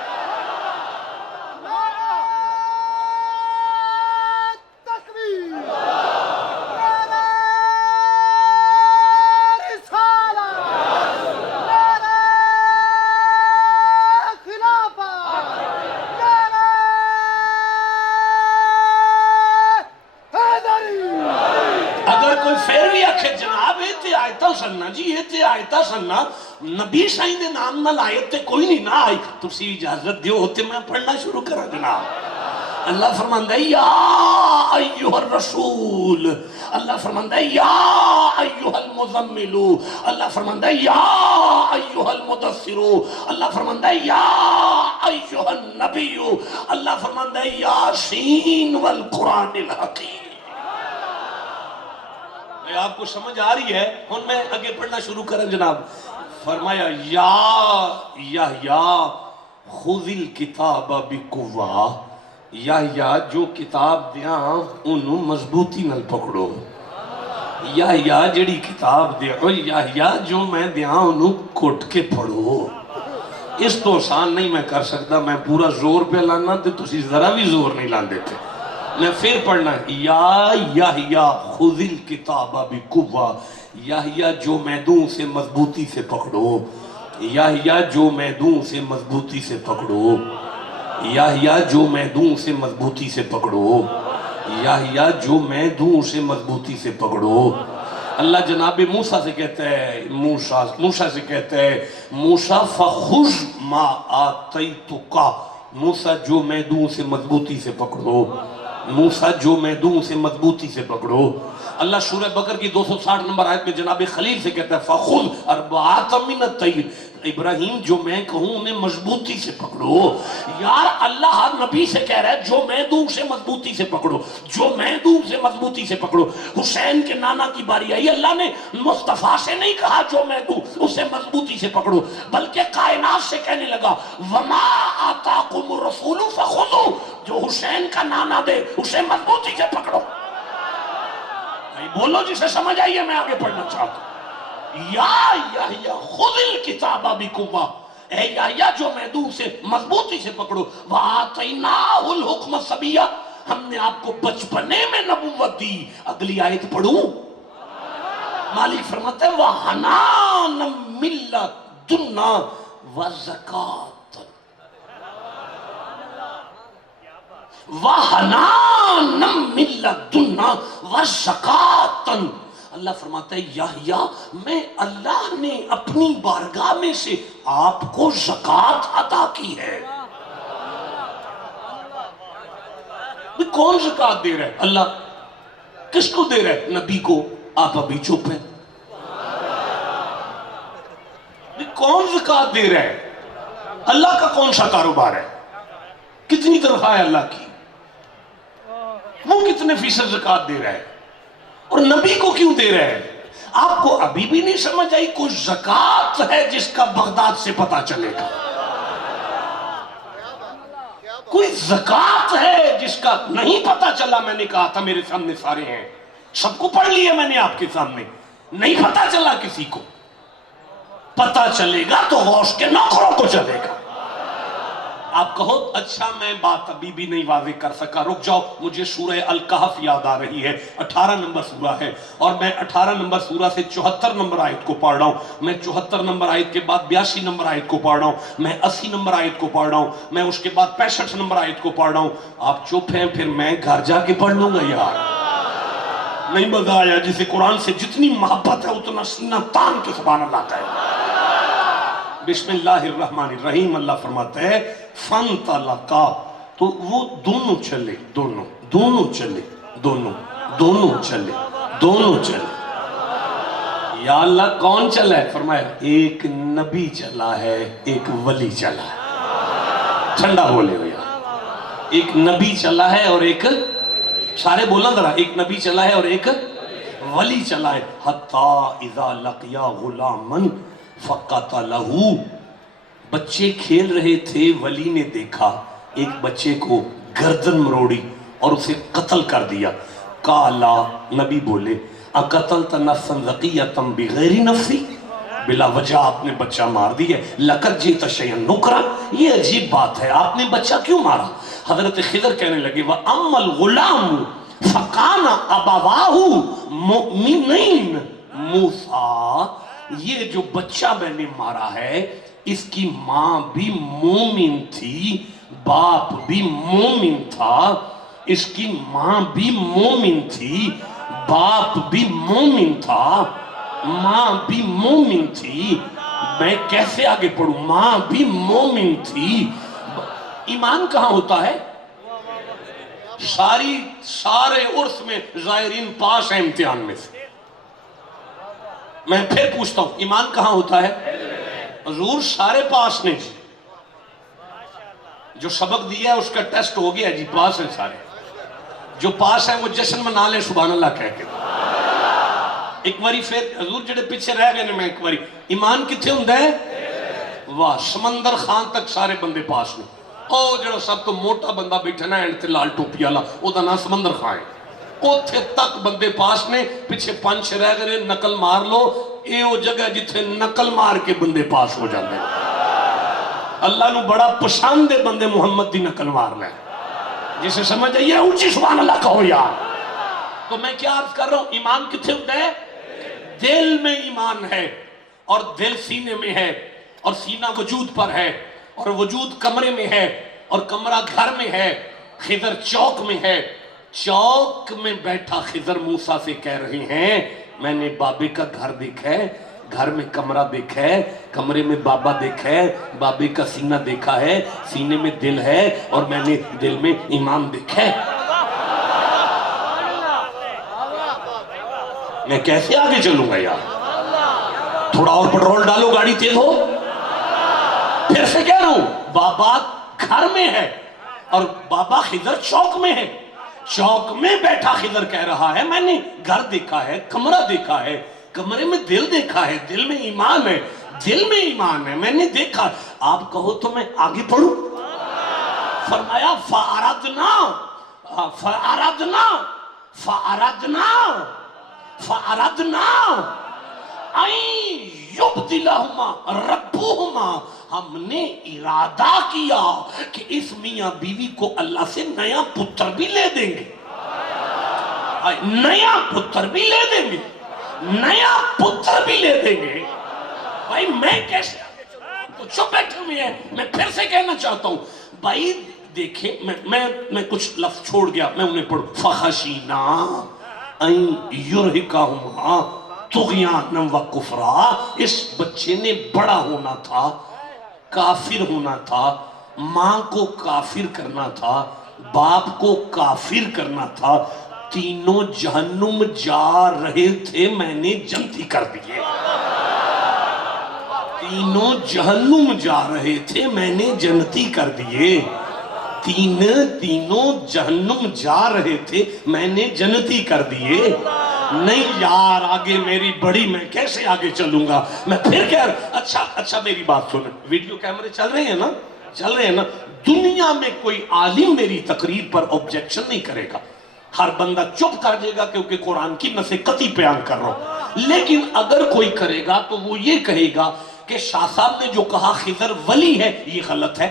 جی یہ تے آیتہ سننا نبی سائیں دے نام نہ لائے تے کوئی نہیں نہ آئی تسی اجازت دیو ہوتے میں پڑھنا شروع کرا جناب اللہ فرماندہ ہے یا ایوہ الرسول اللہ فرماندہ ہے یا ایوہ المزملو اللہ فرماندہ ہے یا ایوہ المدثرو اللہ فرماندہ ہے یا ایوہ النبیو اللہ فرماندہ ہے یاسین والقرآن الحکیم آپ کو سمجھ آ رہی ہے ہن میں آگے پڑھنا شروع کریں جناب فرمایا یا خذ الکتاب بقوہ یا جو کتاب دیاں انہوں مضبوطی نال پکڑو یا جڑی کتاب دیاں یا جو میں دیاں انہوں کٹ کے پڑھو اس تو آسان نہیں میں کر سکتا میں پورا زور پہ لانا تے تسی ذرا بھی زور نہیں لان دیتے میں پھر پڑھنا یا خذ الکتاب بقوہ یا جو میں دوں سے مضبوطی سے پکڑو یا جو میں دوں سے مضبوطی سے پکڑو یا جو میں دوں سے مضبوطی سے پکڑو یا جو میں دوں سے مضبوطی سے پکڑو اللہ جناب موسیٰ سے کہتا ہے موسیٰ سے کہتا ہے موسیٰ فخذ ما آتیتک موسیٰ جو میں دوں سے مضبوطی سے پکڑو موسیٰ جو میں دوں سے مضبوطی سے پکڑو اللہ سورہ بقر کی 260 نمبر آیت میں جناب خلیل سے کہتا ہے فَخُذْ أَرْبَعَةً مِّنَ الطَّيْرِ ابراہیم جو میں کہوں انہیں مضبوطی سے پکڑو یار اللہ نبی سے کہہ رہا ہے جو میں دوں سے مضبوطی سے پکڑو جو میں دوں سے مضبوطی سے پکڑو حسین کے نانا کی باری آئی اللہ نے مصطفیٰ سے نہیں کہا جو میں دوں اسے مضبوطی سے پکڑو بلکہ کائنات سے کہنے لگا وَمَا آتَاكُمُ الرَّسُولُ فَخُذُوا جو حسین کا نانا دے اسے مضبوطی سے پکڑو بولو جسے سمجھ آئیے میں آگے پڑھنا چاہتا ہوں یا خذ الکتاب بقوہ اے یا جو میں دوں سے مضبوطی سے پکڑو وَآتَيْنَاهُ الْحُكْمَ صَبِيًّا ہم نے آپ کو بچپنے میں نبوت دی اگلی آیت پڑھوں مالک فرماتا ہے وَحَنَانًا مِن لَّدُنَّا وَزَكَاةً وَحَنَانًا مِن لَّدُنَّا وَزَكَاةً اللہ فرماتا ہے یا میں اللہ نے اپنی بارگاہ میں سے آپ کو زکوٰۃ عطا کی ہے کون زکوٰۃ دے رہا ہے اللہ کس کو دے رہا ہے نبی کو آپ ابھی چپ ہیں کون زکوٰۃ دے رہا ہے اللہ کا کون سا کاروبار ہے کتنی تنخواہ ہے اللہ کی وہ کتنے فیصد زکوٰۃ دے رہا ہے اور نبی کو کیوں دے رہے ہیں آپ کو ابھی بھی نہیں سمجھ آئی کوئی زکوٰۃ ہے جس کا بغداد سے پتا چلے گا کوئی زکوٰۃ ہے جس کا نہیں پتا چلا میں نے کہا تھا میرے سامنے سارے ہیں سب کو پڑھ لیا میں نے آپ کے سامنے نہیں پتا چلا کسی کو پتا چلے گا تو غوث کے نوکروں کو چلے گا آپ کہو اچھا میں بات ابھی بھی نہیں واضح کر سکا، رک جاؤ، مجھے سورہ الکہف یاد آ رہی ہے، 18 نمبر سورہ ہے، اور میں 18 نمبر سورہ سے 74 نمبر آیت کو پڑھ رہا ہوں، میں 74 نمبر آیت کے بعد 82 نمبر آیت کو پڑھ رہا ہوں، میں 80 نمبر آیت کو پڑھ رہا ہوں، میں اس کے بعد 65 نمبر آیت کو پڑھ رہا ہوں۔ آپ چپ ہیں، پھر میں گھر جا کے پڑھ لوں گا یار، نہیں مزہ آیا؟ جسے قرآن سے جتنی محبت ہے اتنا سینہ تان کے سبحان اللہ کا ہے۔ بسم اللہ الرحمن الرحیم، اللہ فرماتا ہے فَانْطَلَقَا، تو وہ دونوں چلے، دونوں چلے، دونوں چلے۔ یا اللہ کون چلا ہے؟ فرمایا ایک نبی چلا ہے، ایک ولی چلا ہے۔ ٹھنڈا بولے ہو یار، ایک نبی چلا ہے اور ایک، سارے بولنا ذرا، ایک نبی چلا ہے اور ایک ولی چلا ہے۔ حَتَّى إِذَا لَقْيَا غُلَامًا فَقَتَلَهُ، بچے کھیل رہے تھے، ولی نے دیکھا ایک بچے کو گردن مروڑی اور اسے قتل کر دیا۔ قَالَ، نبی بولے اَقَتَلْتَ نَفْسًا ذَكِيَّةً بِغَيْرِ نَفْسٍ، بلا وجہ آپ نے بچہ مار دیا۔ لَقَدْ جِئْتَ شَيْئًا نُكْرًا، یہ عجیب بات ہے، آپ نے بچہ کیوں مارا؟ حضرت خضر کہنے لگے وَأَمَّا الْغُلَامُ فَقَانَ أَبَوَاهُ مُؤْمِنَيْنِ، موسیٰ یہ جو بچہ میں نے مارا ہے اس کی ماں بھی مومن تھی، باپ بھی مومن تھا، اس کی ماں بھی مومن تھی، باپ بھی مومن تھا، ماں بھی مومن تھی۔ میں کیسے آگے پڑھوں؟ ماں بھی مومن تھی۔ ایمان کہاں ہوتا ہے؟ سارے عرص میں ظاہرین پاس ہیں امتحان میں سے۔ میں پھر پوچھتا ہوں، ایمان کہاں ہوتا ہے؟ حضور سارے پاس نے، جو سبق دیا ہے اس کا ٹیسٹ ہو گیا جی، پاس ہیں سارے، جو پاس ہیں وہ جشن منا لیں سبحان اللہ کہہ کے۔ ایک باری پھر حضور جڑے پیچھے رہ گئے میں ایک باری، ایمان کتھے ہوں ہے؟ واہ، سمندر خان تک سارے بندے پاس نے۔ او جڑا سب تو موٹا بندہ بیٹھا نا اینڈ تے لال ٹوپی والا، او دا نام سمندر خان ہے، اوتھے تک بندے پاس نے، پیچھے 5 رہ گئے، نقل مار لو، اے وہ جگہ جتھے نقل مار کے بندے پاس ہو جاندے۔ اللہ نو بڑا پسند ہے بندے محمد دی نقل مار لیں، جسے سمجھ آئیے اونچی سبحان اللہ کہو یار۔ تو میں کیا عرض کر رہا ہوں، ایمان کتھے ہوتا ہے؟ دل میں ایمان ہے، اور دل سینے میں ہے، اور سینہ وجود پر ہے، اور وجود کمرے میں ہے، اور کمرہ گھر میں ہے۔ خضر چوک میں ہے، چوک میں بیٹھا خضر موسیٰ سے کہہ رہے ہیں میں نے بابے کا گھر دیکھا ہے، گھر میں کمرہ دیکھا ہے، کمرے میں بابا دیکھا ہے، بابے کا سینہ دیکھا ہے، سینے میں دل ہے، اور میں نے دل میں ایمان دیکھا ہے۔ میں کیسے آگے چلوں گا یار؟ تھوڑا اور پٹرول ڈالو، گاڑی تیز ہو۔ پھر سے کہہ رہا ہوں، بابا گھر میں ہے اور بابا خضر چوک میں ہے۔ چوک میں بیٹھا خضر کہہ رہا ہے میں نے گھر دیکھا ہے، کمرہ دیکھا ہے، کمرے میں دل دیکھا ہے، دل میں ایمان ہے، دل میں ایمان ہے، میں نے دیکھا۔ آپ کہو تو میں آگے پڑھوں؟ فرمایا فَأَرَدْنَا یُبْدِلَہُمَا رَبُّہُمَا، ہم نے ارادہ کیا کہ اس میاں بیوی کو اللہ سے نیا پتر بھی لے دیں گے، نیا پتر بھی لے دیں گے، نیا پتر بھی لے دیں گے۔ بھائی میں کیسے آگے چلوں؟ تو چپ بیٹھے ہوئے ہیں۔ میں پھر سے کہنا چاہتا ہوں بھائی دیکھیں، میں کچھ لفظ چھوڑ گیا، میں انہیں پڑھوں۔ فَخَشِينَا أَن يُرْهِقَهُمَا طُغْيَانًا وَكُفْرًا، اس بچے نے بڑا ہونا تھا، کافر ہونا تھا، ماں کو کافر کرنا تھا، باپ کو کافر کرنا تھا، تینوں جہنم جا رہے تھے، میں نے جنتی کر دیے۔ تینوں جہنم جا رہے تھے، میں نے جنتی کر دیے۔ تینوں جہنم جا رہے تھے، میں نے جنتی کر دیے۔ نہیں یار آگے میری بڑی، میں کیسے آگے چلوں گا؟ میں پھر کہہ رہا، اچھا میری بات سنیں، ویڈیو کیمرے چل رہے ہیں نا؟ چل رہے ہیں نا؟ دنیا میں کوئی عالم میری تقریر پر آبجیکشن نہیں کرے گا، ہر بندہ چپ کر دے گا کیونکہ قرآن کی نص قطعی بیان کر رہا ہوں۔ لیکن اگر کوئی کرے گا تو وہ یہ کہے گا کہ شاہ صاحب نے جو کہا خضر ولی ہے یہ غلط ہے،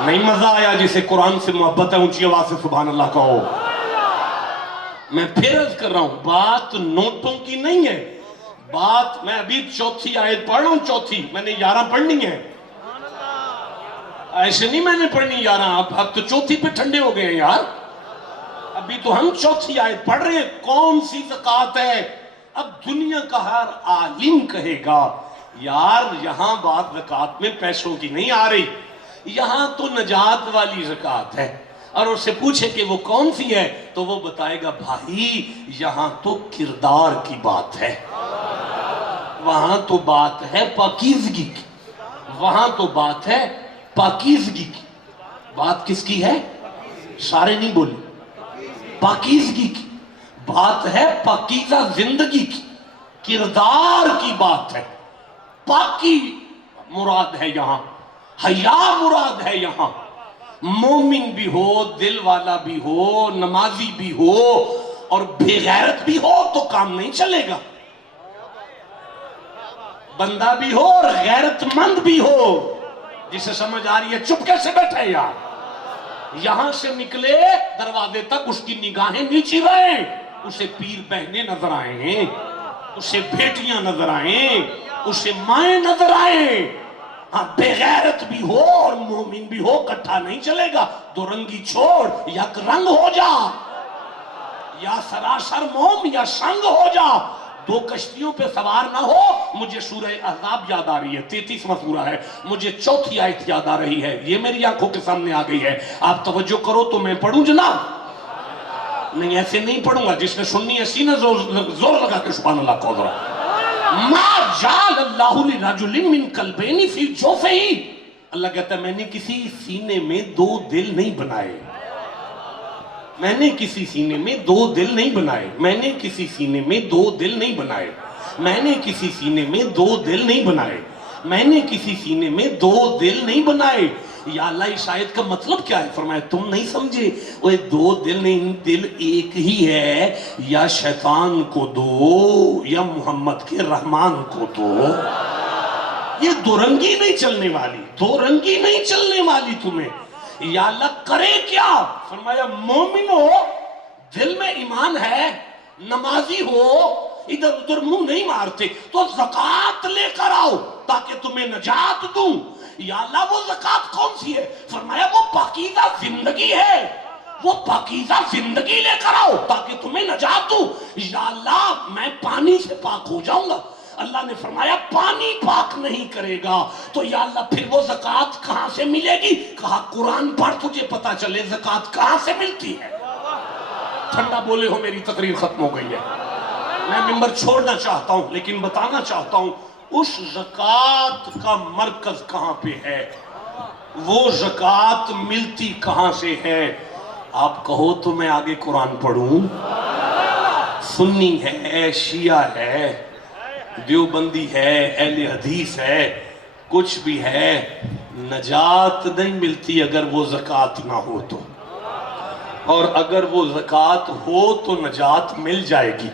نہیں مزہ آیا؟ جسے قرآن سے محبت ہے اونچی آواز سے سبحان اللہ کہو۔ میں پھر عرض کر رہا ہوں، بات نوٹوں کی نہیں ہے، بات میں ابھی چوتھی آیت پڑھ رہا ہوں، چوتھی میں نے 11 پڑھنی ہے، ایسے نہیں میں نے پڑھنی 11، اب تو چوتھی پہ ٹھنڈے ہو گئے ہیں یار، ابھی تو ہم چوتھی آیت پڑھ رہے ہیں۔ کون سی زکوٰۃ ہے؟ اب دنیا کا ہر عالم کہے گا یار یہاں بات زکوٰۃ میں پیسوں کی نہیں آ رہی، یہاں تو نجات والی زکوٰۃ ہے، اور اس سے پوچھے کہ وہ کون سی ہے تو وہ بتائے گا بھائی یہاں تو کردار کی بات ہے، وہاں تو بات ہے پاکیزگی کی، وہاں تو بات ہے پاکیزگی کی۔ بات کس کی ہے؟ سارے نہیں بولے، پاکیزگی کی بات ہے، پاکیزہ زندگی کی، کردار کی بات ہے، پاکی مراد ہے یہاں، حیا مراد ہے یہاں، مومن بھی ہو، دل والا بھی ہو، نمازی بھی ہو اور بے غیرت بھی ہو تو کام نہیں چلے گا، بندہ بھی ہو اور غیرت مند بھی ہو، جسے سمجھ آ رہی ہے چپ کیسے بیٹھے یار، یہاں سے نکلے دروازے تک اس کی نگاہیں نیچی رہیں، اسے پیر بہنیں نظر آئیں، اسے بیٹیاں نظر آئیں، اسے مائیں نظر آئیں، ہاں بے غیرت بھی ہو اور مومن بھی ہو کٹھا نہیں چلے گا، دو رنگی چھوڑ، یک رنگ ہو جا، یا سراسر موم یا سنگ ہو جا، دو کشتیوں پہ سوار نہ ہو۔ مجھے سورہ احزاب یاد آ رہی ہے، 33واں سورہ ہے، مجھے چوتھی آیت یاد آ رہی ہے، یہ میری آنکھوں کے سامنے آ گئی ہے، آپ توجہ کرو تو میں پڑھوں جناب؟ نہیں ایسے نہیں پڑھوں گا، جس نے سننی ہے سینہ زور لگا کے سبحان اللہ کو ذرا۔ ما جعل اللہ لرجل من قلبین فی جوفہ، اللہ کہتا ہے میں نے کسی سینے میں دو دل نہیں بنائے، میں نے کسی سینے میں دو دل نہیں بنائے، میں نے کسی سینے میں دو دل نہیں بنائے، میں نے کسی سینے میں دو دل نہیں بنائے، میں نے کسی سینے میں دو دل نہیں بنائے۔ یا اللہ اس آیت کا مطلب کیا ہے؟ فرمایا تم نہیں سمجھے، وہ دو دل نہیں، دل ایک ہی ہے، یا شیطان کو دو یا محمد کے رحمان کو دو، یہ دو رنگی نہیں چلنے والی، دو رنگی نہیں چلنے والی تمہیں۔ یا اللہ کرے کیا؟ فرمایا مومن ہو، دل میں ایمان ہے، نمازی ہو، ادھر ادھر منہ نہیں مارتے تو زکوٰۃ لے کر آؤ تاکہ تمہیں نجات دوں۔ یا اللہ وہ زکوٰۃ کون سی ہے؟ فرمایا وہ پاکیزہ زندگی ہے، وہ پاکیزہ زندگی لے کر آؤ تاکہ تمہیں نجات دوں۔ یا اللہ میں پانی سے پاک ہو جاؤں گا، اللہ نے فرمایا پانی پاک نہیں کرے گا تو یا اللہ پھر وہ زکوٰۃ کہاں سے ملے گی؟ کہا قرآن پڑھ تجھے پتا چلے زکوٰۃ کہاں سے ملتی ہے۔ ٹھنڈا بولے ہو، میری تقریر ختم ہو گئی ہے، میں ممبر چھوڑنا چاہتا ہوں لیکن بتانا چاہتا ہوں اس زکوٰۃ کا مرکز کہاں پہ ہے، وہ زکوٰۃ ملتی کہاں سے ہے۔ آپ کہو تو میں آگے قرآن پڑھوں؟ سنی ہے، شیعہ ہے، دیوبندی ہے، اہل حدیث ہے، کچھ بھی ہے، نجات نہیں ملتی اگر وہ زکوٰۃ نہ ہو تو، اور اگر وہ زکوٰۃ ہو تو نجات مل جائے گی،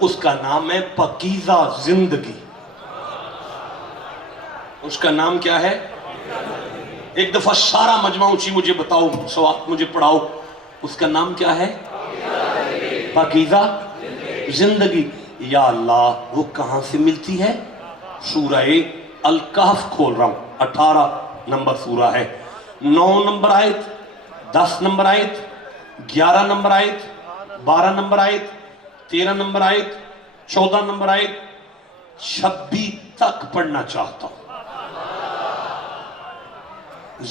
اس کا نام ہے پاکیزہ زندگی۔ اس کا نام کیا ہے؟ ایک دفعہ سارا مجمع اونچی مجھے بتاؤ، سوات مجھے پڑھاؤ، اس کا نام کیا ہے؟ پاکیزہ زندگی۔ یا اللہ وہ کہاں سے ملتی ہے؟ سورہ الکہف کھول رہا ہوں، 18 نمبر سورہ ہے، 9 نمبر آیت، 10 نمبر آیت، 11 نمبر آیت، 12 نمبر آیت، 13 نمبر آیت، 14 نمبر آیت، 26 تک پڑھنا چاہتا ہوں۔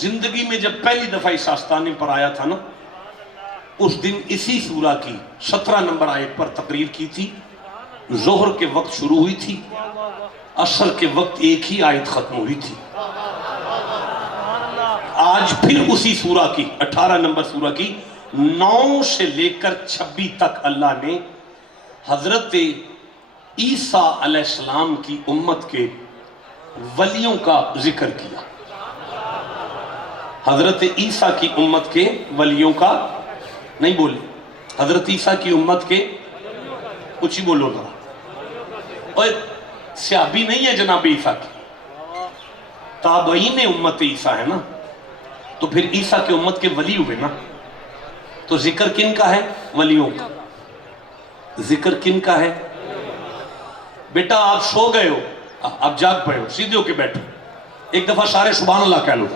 زندگی میں جب پہلی دفعہ اس آستانے پر آیا تھا نا، اس دن اسی سورہ کی 17 نمبر آیت پر تقریر کی تھی، ظہر کے وقت شروع ہوئی تھی، عصر کے وقت ایک ہی آیت ختم ہوئی تھی۔ آج پھر اسی سورہ کی 18 نمبر سورہ کی 9 سے لے کر 26 تک اللہ نے حضرت عیسیٰ علیہ السلام کی امت کے ولیوں کا ذکر کیا۔ حضرت عیسیٰ کی امت کے ولیوں کا نہیں بولے، حضرت عیسیٰ کی امت کے کچھ ہی بولو ذرا، اور صحابی نہیں ہے جناب عیسیٰ کی، تابعین امت عیسیٰ ہے نا، تو پھر عیسیٰ کی امت کے ولی ہوئے نا. تو ذکر کن کا ہے؟ ولیوں کا. ذکر کن کا ہے؟ بیٹا آپ سو گئے ہو، آپ جاگ پڑے ہو، سیدھے ہو کے بیٹھو، ایک دفعہ سارے سبحان اللہ کہہ لو.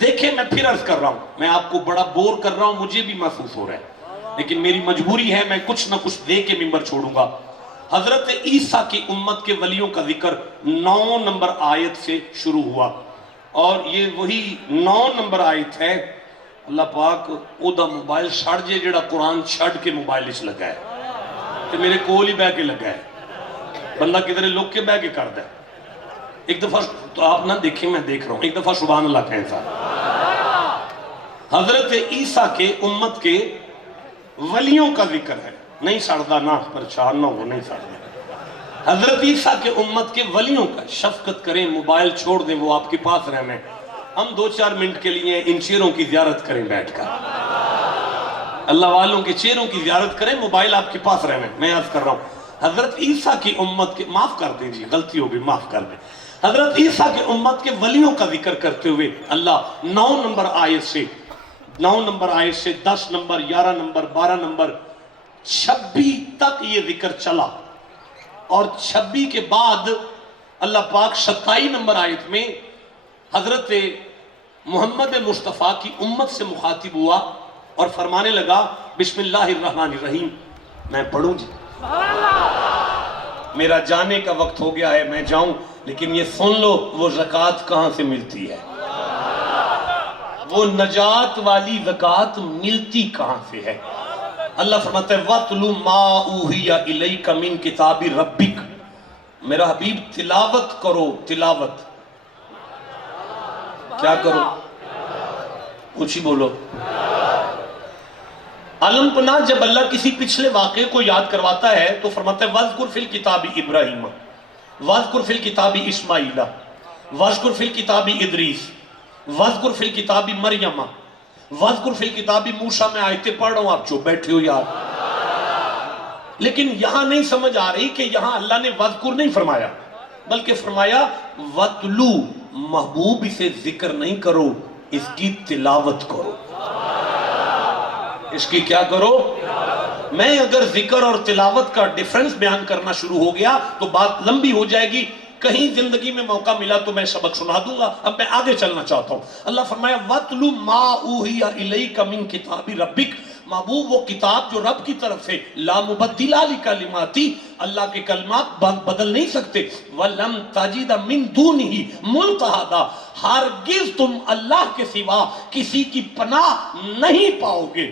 دیکھیں میں پھر عرض کر رہا ہوں، میں آپ کو بڑا بور کر رہا ہوں، مجھے بھی محسوس ہو رہا ہے، لیکن میری مجبوری ہے، میں کچھ نہ کچھ دے کے ممبر چھوڑوں گا. حضرت عیسیٰ کی امت کے ولیوں کا ذکر 9 نمبر آیت سے شروع ہوا، اور یہ وہی 9 نمبر آیت ہے. اللہ پاک او دا موبائل چھڑ جے جڑا قرآن چھڑ کے موبائل اچ لگا ہے، تو میرے کول ہی بہ کے لگا ہے، بندہ کدھر لوگ کے بہ کے کر دے. ایک دفعہ تو آپ نہ دیکھیں، میں دیکھ رہا ہوں، ایک دفعہ سبحان اللہ کہیں سا. حضرت عیسیٰ کے امت کے ولیوں کا ذکر ہے، نہیں سڑدا نہ پریشان نہ ہو، نہیں سڑدا. حضرت عیسیٰ کے امت کے ولیوں کا شفقت کریں، موبائل چھوڑ دیں، وہ آپ کے پاس رہنے. ہم 2-4 منٹ کے لیے ان چہروں کی زیارت کریں بیٹھ کر، اللہ والوں کے چہروں کی زیارت کریں، موبائل آپ کے پاس رہنے. میں عرض کر رہا ہوں حضرت عیسیٰ کی امت کے، معاف کر دیں جی غلطی ہو گئی، معاف کر دیں. حضرت عیسیٰ کے امت کے ولیوں کا ذکر کرتے ہوئے اللہ 9 نمبر آیت سے 10 نمبر 11 نمبر 12 نمبر 26 تک یہ ذکر چلا، اور 26 کے بعد اللہ پاک 27 نمبر آیت میں حضرت محمد مصطفیٰ کی امت سے مخاطب ہوا اور فرمانے لگا بسم اللہ الرحمن الرحیم. میں پڑھوں جی، میرا جانے کا وقت ہو گیا ہے، میں جاؤں، لیکن یہ سن لو وہ زکوٰۃ کہاں سے ملتی ہے، وہ نجات والی زکوٰۃ ملتی کہاں سے ہے. اللہ فرماتا ہے وَاتْلُ مَا أُوحِيَ إِلَيْكَ مِن کِتَابِ رَبِّكَ، میرا حبیب تلاوت کرو. تلاوت کیا کرو؟ کچھ ہی بولو. علم پناہ جب اللہ کسی پچھلے واقعے کو یاد کرواتا ہے تو فرماتا ہے وَاذْكُرْ فِي الْكِتَابِ إِبْرَاهِيمَ وَاذْكُرْ فِي الْكِتَابِ إِسْمَاعِيلَ وَاذْكُرْ فِي الْكِتَابِ إِدْرِيسَ وَاذْكُرْ فِي الْكِتَابِ مَرْيَمَ وَاذْكُرْ فِي الْكِتَابِ موسیٰ. میں آیتیں پڑھ رہا ہوں، آپ جو بیٹھے ہو یار. لیکن یہاں نہیں سمجھ آ رہی کہ یہاں اللہ نے وَاذْكُر نہیں فرمایا، بلکہ فرمایا وَاتْلُو، محبوب اسے ذکر نہیں کرو، اس کی تلاوت کرو. اس کی کیا کرو؟ میں اگر ذکر اور تلاوت کا ڈیفرنس بیان کرنا شروع ہو گیا تو بات لمبی ہو جائے گی. کہیں زندگی میں موقع ملا تو میں سبق سنا دوں گا، اب میں آگے چلنا چاہتا ہوں. اللہ فرمایا وَاتْلُ مَا أُوحِيَ إِلَيْكَ مِن کِتَابِ رَبِّكَ، محبوب وہ کتاب جو رب کی طرف سے لا مبدل لکلماتی، اللہ کے کلمات بدل نہیں سکتے. وَلَمْ تَجِدَ مِن دُونِهِ مُلْتَحَدًا، ہرگز تم اللہ کے سوا کسی کی پناہ نہیں پاؤ گے.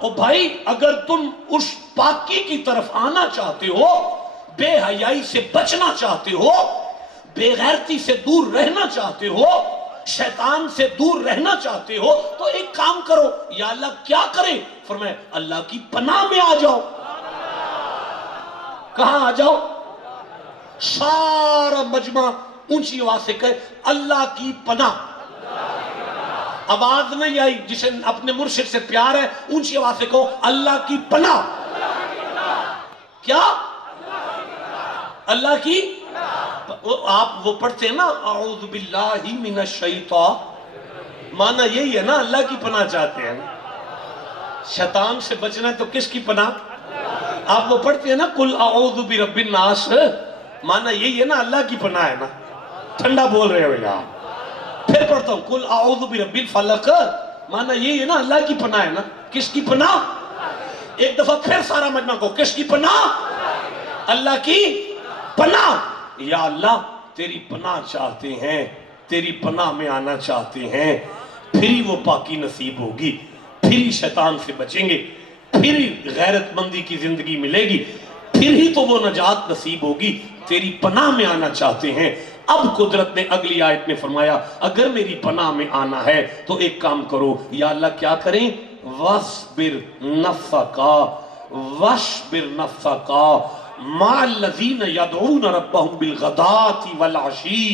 او بھائی اگر تم اس پاکی کی طرف آنا چاہتے ہو، بے حیائی سے بچنا چاہتے ہو، بے غیرتی سے دور رہنا چاہتے ہو، شیطان سے دور رہنا چاہتے ہو، تو ایک کام کرو. یا اللہ کیا کرے؟ فرمایا اللہ کی پناہ میں آ جاؤ. کہاں آ جاؤ؟ سارا مجمع اونچی آواز سے کہے اللہ کی پناہ. آواز نہیں آئی، جسے اپنے مرشد سے پیار ہے اونچی آواز سے کہو اللہ کی پناہ. کیا؟ اللہ کی. آپ وہ پڑھتے ہیں نا اعوذ باللہ من الشیطان، معنی یہی ہے نا اللہ کی پناہ چاہتے ہیں. شیطان سے بچنا ہے تو کس کی پناہ؟ آپ وہ پڑھتے ہیں نا قل اعوذ برب الناس، معنی یہی ہے نا اللہ کی پناہ ہے نا. ٹھنڈا بول رہے ہو یار. پھر پڑھتا ہوں قل اعوذ برب الفلق، معنی یہی ہے نا اللہ کی پناہ ہے نا. کس کی پناہ؟ ایک دفعہ پھر سارا مجمع کو کس کی پناہ؟ اللہ کی پناہ. یا اللہ تیری پناہ چاہتے ہیں، تیری پناہ میں آنا چاہتے ہیں، پھر ہی وہ پاکی نصیب ہوگی، پھر ہی شیطان سے بچیں گے، پھر ہی غیرت مندی کی زندگی ملے گی، پھر ہی تو وہ نجات نصیب ہوگی. تیری پناہ میں آنا چاہتے ہیں. اب قدرت نے اگلی آیت میں فرمایا اگر میری پناہ میں آنا ہے تو ایک کام کرو. یا اللہ کیا کریں؟ وَاصْبِرْ نَفْسَكَ مَعَ الَّذِينَ يَدْعُونَ رَبَّهُمْ بِالْغَدَاةِ وَالْعَشِيِّ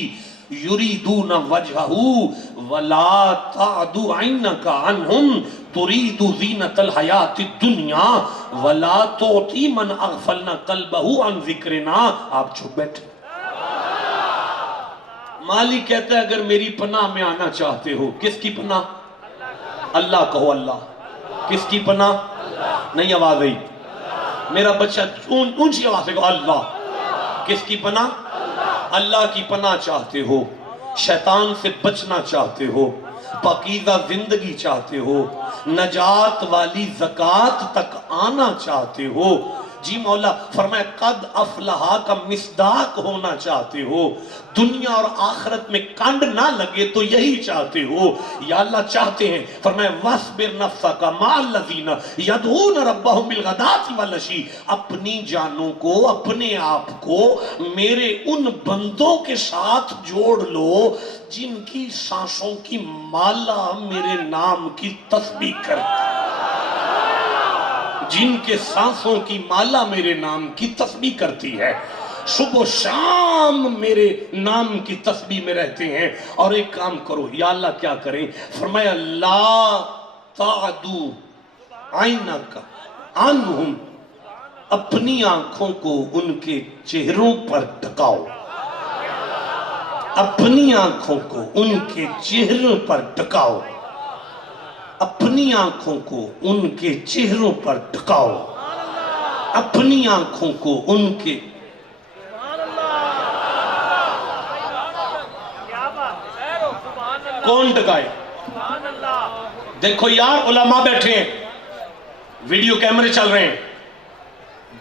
يُرِيدُونَ وَجْهَهُ وَلَا تَعْدُ عَيْنَكَ عَنْهُمْ تُرِيدُ زِينَةَ الْحَيَاةِ الدُّنْيَا وَلَا تُعْطِي مَنْ أَغْفَلْنَا قَلْبَهُ عَنْ ذِكْرِنَا. آپ چھپ بیٹھے. مالی کہتا ہے اگر میری پناہ میں آنا چاہتے ہو، کس کی پناہ؟ اللہ کہو، اللہ۔ کس کی پناہ؟ نہیں آواز آئی میرا بچہ، اونچی آواز سے کہو، اللہ۔ کس کی پناہ؟ اللہ کی پناہ چاہتے ہو، شیطان سے بچنا چاہتے ہو، پاکیزہ زندگی چاہتے ہو، نجات والی زکوٰۃ تک آنا چاہتے ہو، جی مولا فرمایا قد افلحا کا مصداق ہونا چاہتے ہو، دنیا اور آخرت میں کنڈ نہ لگے تو یہی چاہتے ہو، یا اللہ چاہتے ہیں، فرمایا وَاصْبِرْ نَفْسَكَ مَعَ الَّذِينَ يَدْعُونَ رَبَّهُمْ بِالْغَدَاةِ وَالْعَشِيِّ، اپنی جانوں کو، اپنے آپ کو میرے ان بندوں کے ساتھ جوڑ لو جن کی سانسوں کی مالا میرے نام کی تسبیح کرتی، جن کے سانسوں کی مالا میرے نام کی تسبیح کرتی ہے، صبح و شام میرے نام کی تسبیح میں رہتے ہیں۔ اور ایک کام کرو، یا اللہ کیا کریں؟ فرمایا لا تعدو عینک عنہم، اپنی آنکھوں کو ان کے چہروں پر ٹکاؤ، اپنی آنکھوں کو ان کے چہروں پر ٹکاؤ، اپنی آنکھوں کو ان کے چہروں پر ٹکاؤ، اپنی آنکھوں کو ان کے کون ٹکائے؟ دیکھو یار علماء بیٹھے ہیں، ویڈیو کیمرے چل رہے ہیں،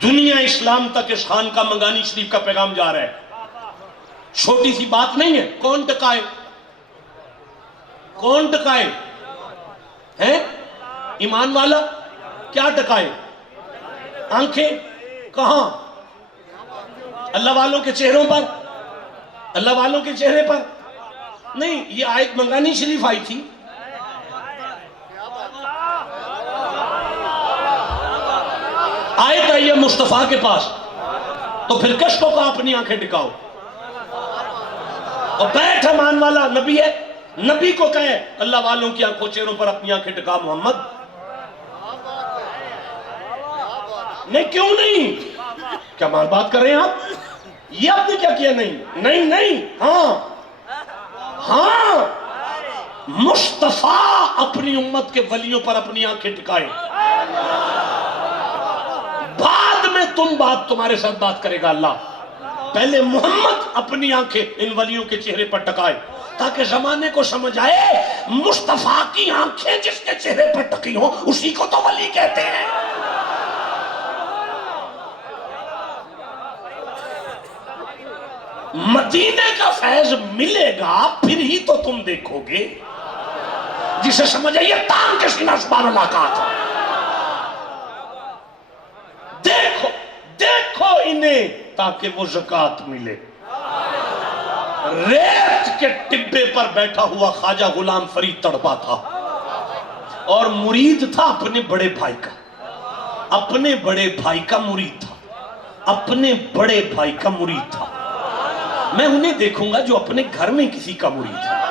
دنیا اسلام تک اس خانقاہ منگانی شریف کا پیغام جا رہا ہے، چھوٹی سی بات نہیں ہے۔ کون ٹکائے؟ کون ٹکائے؟ ہیں ایمان والا کیا ٹکائے؟ آنکھیں کہاں؟ اللہ والوں کے چہروں پر، اللہ والوں کے چہرے پر نہیں۔ یہ آیت منگانی شریف آئی تھی، آیت آئی ہے مصطفیٰ کے پاس، تو پھر کس کو کہا اپنی آنکھیں ٹکاؤ؟ اور بیٹھ ایمان والا نبی ہے، نبی کو کہے اللہ والوں کی آنکھوں چہروں پر اپنی آنکھیں ٹکا محمد؟ نہیں، کیوں نہیں؟ کیا مال بات کر رہے ہیں آپ؟ یہ آپ نے کیا کیا؟ نہیں نہیں، ہاں ہاں، مصطفیٰ اپنی امت کے ولیوں پر اپنی آنکھیں ٹکائے، بعد میں تمہارے ساتھ بات کرے گا اللہ، پہلے محمد اپنی آنکھیں ان ولیوں کے چہرے پر ٹکائے تاکہ زمانے کو سمجھ آئے مصطفیٰ کی آنکھیں جس کے چہرے پر ٹکی ہوں اسی کو تو ولی کہتے ہیں۔ مدینے کا فیض ملے گا پھر ہی تو تم دیکھو گے، جسے سمجھ آئیے تان کے سینہ سبحان اللہ کہا، دیکھو انہیں تاکہ وہ زکوٰۃ ملے۔ ریت کے ٹبے پر بیٹھا ہوا خواجہ غلام فرید تڑپا تھا اور مرید تھا اپنے بڑے بھائی کا، اپنے بڑے بھائی کا مرید تھا، اپنے بڑے بھائی کا مرید تھا۔ میں انہیں دیکھوں گا جو اپنے گھر میں کسی کا مرید ہے،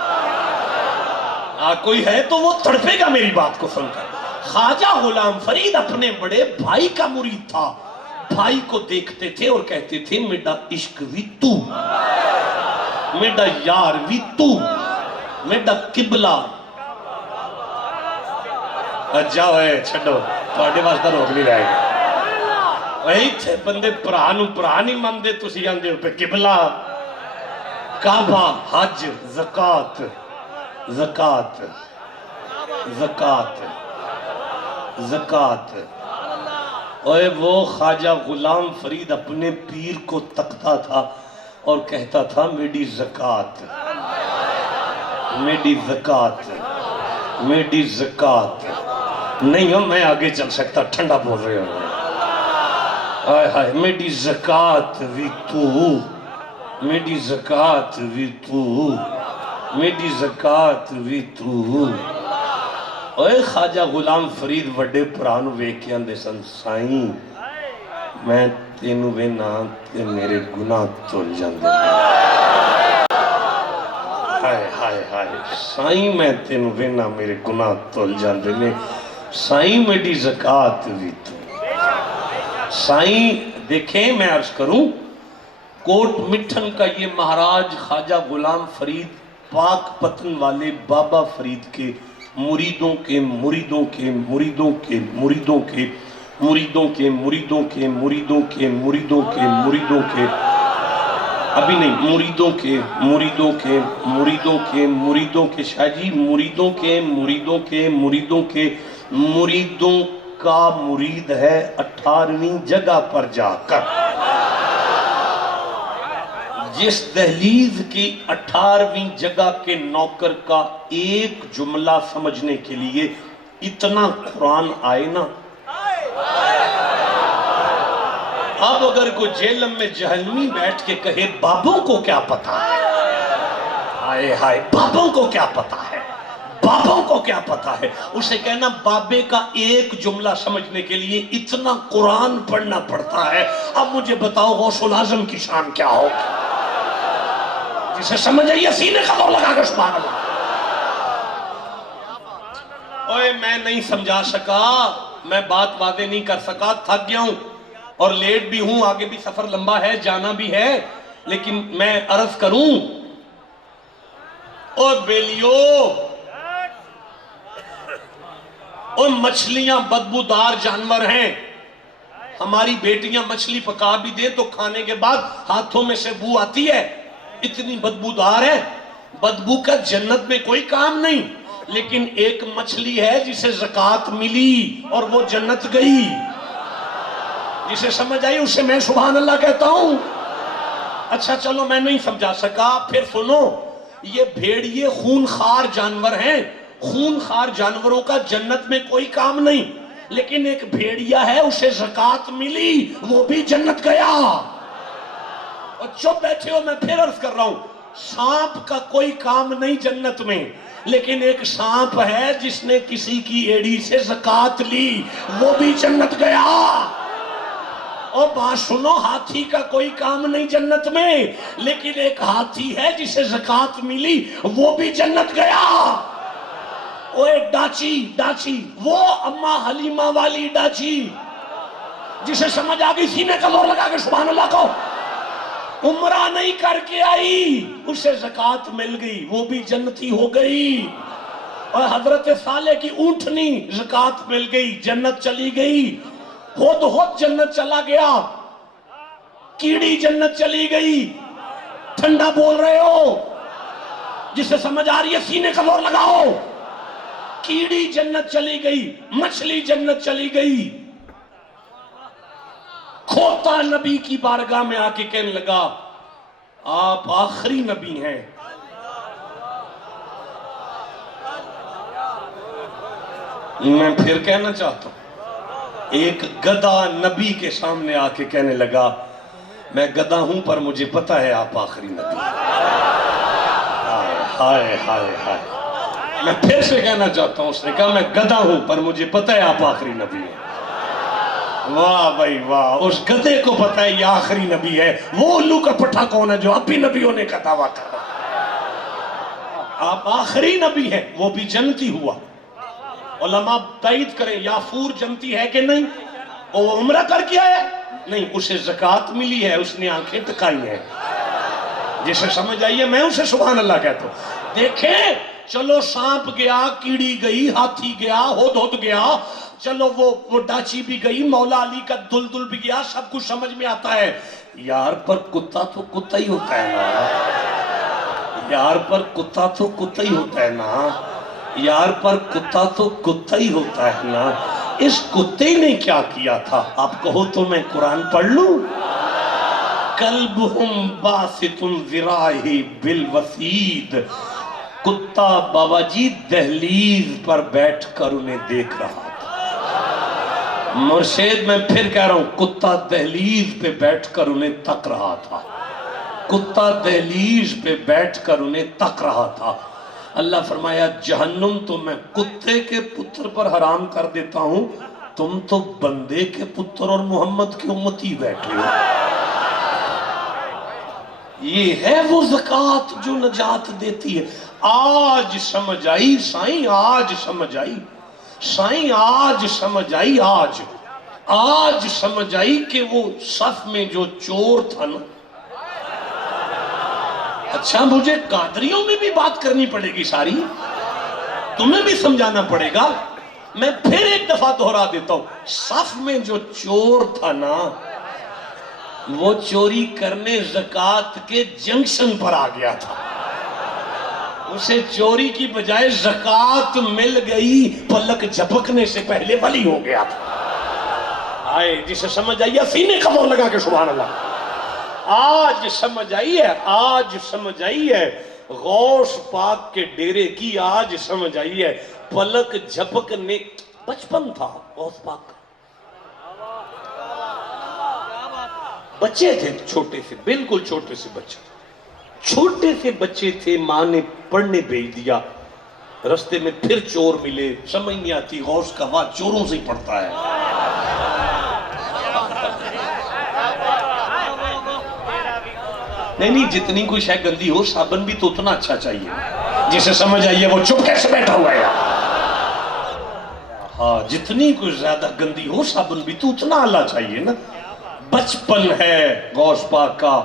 کوئی ہے تو وہ تڑپے گا میری بات کو سن کر۔ خواجہ غلام فرید اپنے بڑے بھائی کا مرید تھا، بھائی کو دیکھتے تھے اور کہتے تھے میڈا عشق بھی تو، میڈا یار بھی تو، میڈا قبلہ۔ جاؤ ہے چھڑو، تھوڑے واسطہ روک نہیں رہے گا، وہی تھے بندے پرانو پرانی مندے تسی آندے ہو پہ قبلہ، کعبہ، حج، زکوٰۃ، زکوٰۃ، زکوٰۃ، زکوٰۃ۔ اوے وہ خواجہ غلام فرید اپنے پیر کو تکتا تھا اور کہتا تھا میری زکوٰۃ، میری زکوٰۃ، میری زکوٰۃ۔ نہیں ہو میں آگے چل سکتا، ٹھنڈا بول رہے ہو، آئے ہائے میری زکوٰۃ بھی تو، میری زکوٰۃ بھی تو، میری زکوٰۃ بھی تو۔ اوے خواجہ غلام فرید وڈے پران ویکھ کے آندے سن سائیں میں تینوں وینا تے میرے گناہ تول جاندے، ہائے ہائے ہائے سائیں میں تینوں وینا میرے گناہ تول جاندے نے، سائیں میری زکوٰۃ بھی تو۔ سائیں دیکھیں میں عرض کروں کوٹ مٹھن کا یہ مہاراج خواجہ غلام فرید پاک پتن والے بابا فرید کے مریدوں کے مریدوں کے مریدوں کے مریدوں کے مریدوں کے مریدوں کے مریدوں کے مریدوں کے مریدوں کے ابھی نہیں مریدوں کے مریدوں کے مریدوں کے مریدوں کے شاہ جی مریدوں کے مریدوں کے مریدوں کے مریدوں کا مرید ہے 18ویں جگہ پر جا کر جس دہلیز کی 18ویں جگہ کے نوکر کا ایک جملہ سمجھنے کے لیے اتنا قرآن آئے نا اب اگر کوئی جہلم میں جہلمی بیٹھ کے کہے بابوں کو کیا پتا ہے ہائے ہائے بابوں کو کیا پتا ہے بابوں کو کیا پتا ہے اسے کہنا بابے کا ایک جملہ سمجھنے کے لیے اتنا قرآن پڑھنا پڑتا ہے اب مجھے بتاؤ غوث العظم کی شان کیا ہوگی جسے سمجھ آئیے سینے کا دور لگا کر سبحان اللہ اوے میں نہیں سمجھا سکا میں بات واضح نہیں کر سکا تھک گیا ہوں اور لیٹ بھی ہوں آگے بھی سفر لمبا ہے جانا بھی ہے لیکن میں عرض کروں اوہ بیلیو اوہ مچھلیاں بدبودار جانور ہیں ہماری بیٹیاں مچھلی پکا بھی دے تو کھانے کے بعد ہاتھوں میں سے بو آتی ہے اتنی بدبودار ہے بدبو کا جنت میں کوئی کام نہیں لیکن ایک مچھلی ہے جسے زکوٰۃ ملی اور وہ جنت گئی جسے سمجھ آئی اسے میں سبحان اللہ کہتا ہوں اچھا چلو میں نہیں سمجھا سکا پھر سنو یہ بھیڑیے خونخوار جانور ہیں خونخوار جانوروں کا جنت میں کوئی کام نہیں لیکن ایک بھیڑیا ہے اسے زکوٰۃ ملی وہ بھی جنت گیا اور چپ بیٹھے ہو میں پھر عرض کر رہا ہوں سانپ کا کوئی کام نہیں جنت میں لیکن ایک سانپ ہے جس نے کسی کی ایڑی سے زکوٰۃ لی وہ بھی جنت گیا اور بات سنو ہاتھی کا کوئی کام نہیں جنت میں لیکن ایک ہاتھی ہے جسے زکوٰۃ ملی وہ بھی جنت گیا اوے ڈاچی وہ اماں حلیمہ والی ڈاچی جسے سمجھ آگئی سینے کا زور لگا کے سبحان اللہ کو عمرہ نہیں کر کے آئی اسے زکوٰۃ مل گئی وہ بھی جنتی ہو گئی اور حضرت صالح کی اونٹنی زکوٰۃ مل گئی جنت چلی گئی ہود جنت چلا گیا کیڑی جنت چلی گئی ٹھنڈا بول رہے ہو جسے سمجھ آ رہی ہے سینے کا زور لگاؤ کیڑی جنت چلی گئی مچھلی جنت چلی گئی کھوتا نبی کی بارگاہ میں آ کے کہنے لگا آپ آخری نبی ہیں میں پھر کہنا چاہتا ہوں ایک گدھا نبی کے سامنے آ کے کہنے لگا میں گدھا ہوں پر مجھے پتا ہے آپ آخری نبی ہائے ہائے ہائے میں پھر سے کہنا چاہتا ہوں اس نے کہا میں گدھا ہوں پر مجھے پتا ہے آپ آخری نبی ہیں واہ بھائی واہ اس گدھے کو پتا ہے یہ آخری نبی ہے وہ الو کا پٹھا کون ہے جو اب بھی نبی ہونے کا دعویٰ کر رہا آپ آخری نبی ہیں وہ بھی جنتی ہوا علماء تائید کریں یافور جنتی ہے کہ نہیں وہ عمرہ کر کے آیا نہیں اسے زکوٰۃ ملی ہے اس نے آنکھیں ٹکائی ہیں جسے سمجھ آئیے میں اسے سبحان اللہ کہتا ہوں دیکھیں چلو سانپ گیا کیڑی گئی ہاتھی گیا ہود گیا چلو وہ ڈاچی بھی گئی مولا علی کا دلدل بھی گیا سب کچھ سمجھ میں آتا ہے یار پر کتا تو کتا ہی ہوتا ہے نا یار پر کتا تو کتا ہی ہوتا ہے نا یار پر کتا تو کتا ہی ہوتا ہے نا اس کتے نے کیا کیا تھا آپ کہو تو میں قرآن پڑھ لوں کلبہم باسط ذراعہ بالوسید کتا بابا جی دہلیز پر بیٹھ کر انہیں دیکھ رہا تھا مرشد میں پھر کہہ رہا ہوں کتا دہلیز پہ بیٹھ کر انہیں تک رہا تھا کتا دہلیز پہ بیٹھ کر انہیں تک رہا تھا اللہ فرمایا جہنم تو میں کتے کے پتر پر حرام کر دیتا ہوں تم تو بندے کے پتر اور محمد کی امتی بیٹھے ہو یہ ہے وہ زکوٰۃ جو نجات دیتی ہے آج سمجھ آئی سائیں آج سمجھ آئی سائیں آج سمجھ آئی آج سمجھ آئی کہ وہ صف میں جو چور تھا نا اچھا مجھے قادریوں میں بھی بات کرنی پڑے گی ساری، تمہیں بھی سمجھانا پڑے گا. میں پھر ایک دفعہ دہرا دیتا ہوں، صف میں جو چور تھا نا وہ چوری کرنے زکوٰۃ کے جنکشن پر آ گیا تھا، اسے چوری کی بجائے زکوٰۃ مل گئی، پلک جھپکنے سے پہلے ولی ہو گیا تھا. آئے جسے سمجھ آئیے سینے کا زور لگا کے سبحان اللہ. آج سمجھ آئی ہے، آج سمجھ آئی ہے غوث پاک کے ڈیرے کی، آج سمجھ آئی ہے. پلک جھپکنے، بچپن تھا غوث پاک کا، بچے تھے چھوٹے سے، بالکل چھوٹے سے بچے، چھوٹے سے بچے تھے. ماں نے پڑھنے بھیج دیا، رستے میں پھر چور ملے، سمجھ نہیں آتی غوث کا واہ چوروں سے ہی پڑتا ہے. نہیں جتنی کوئی شے گندی ہو صابن بھی تو اتنا اچھا چاہیے. جسے سمجھ آئیے وہ چپ کیسے بیٹھا ہوا ہے. ہاں جتنی کوئی زیادہ گندی ہو صابن بھی تو اتنا اعلیٰ چاہیے نا. بچپن ہے غوث پاک کا،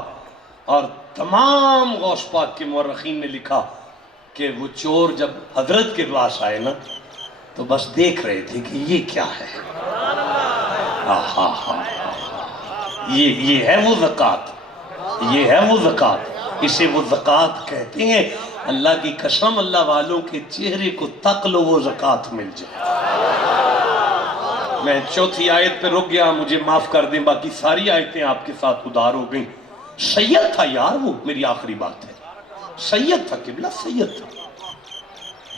اور تمام غوث پاک کے مورخین نے لکھا کہ وہ چور جب حضرت کے پاس آئے نا تو بس دیکھ رہے تھے کہ یہ کیا ہے. یہ ہے وہ زکوٰۃ، یہ ہے وہ زکوٰۃ، اسے وہ زکوٰۃ کہتے ہیں. اللہ کی قسم اللہ والوں کے چہرے کو تک لو وہ زکوٰۃ مل جائے. میں چوتھی آیت پہ رک گیا، مجھے معاف کر دیں، باقی ساری آیتیں آپ کے ساتھ ادار ہو گئیں. سید تھا یار وہ، میری آخری بات ہے، سید تھا قبلہ، سید تھا،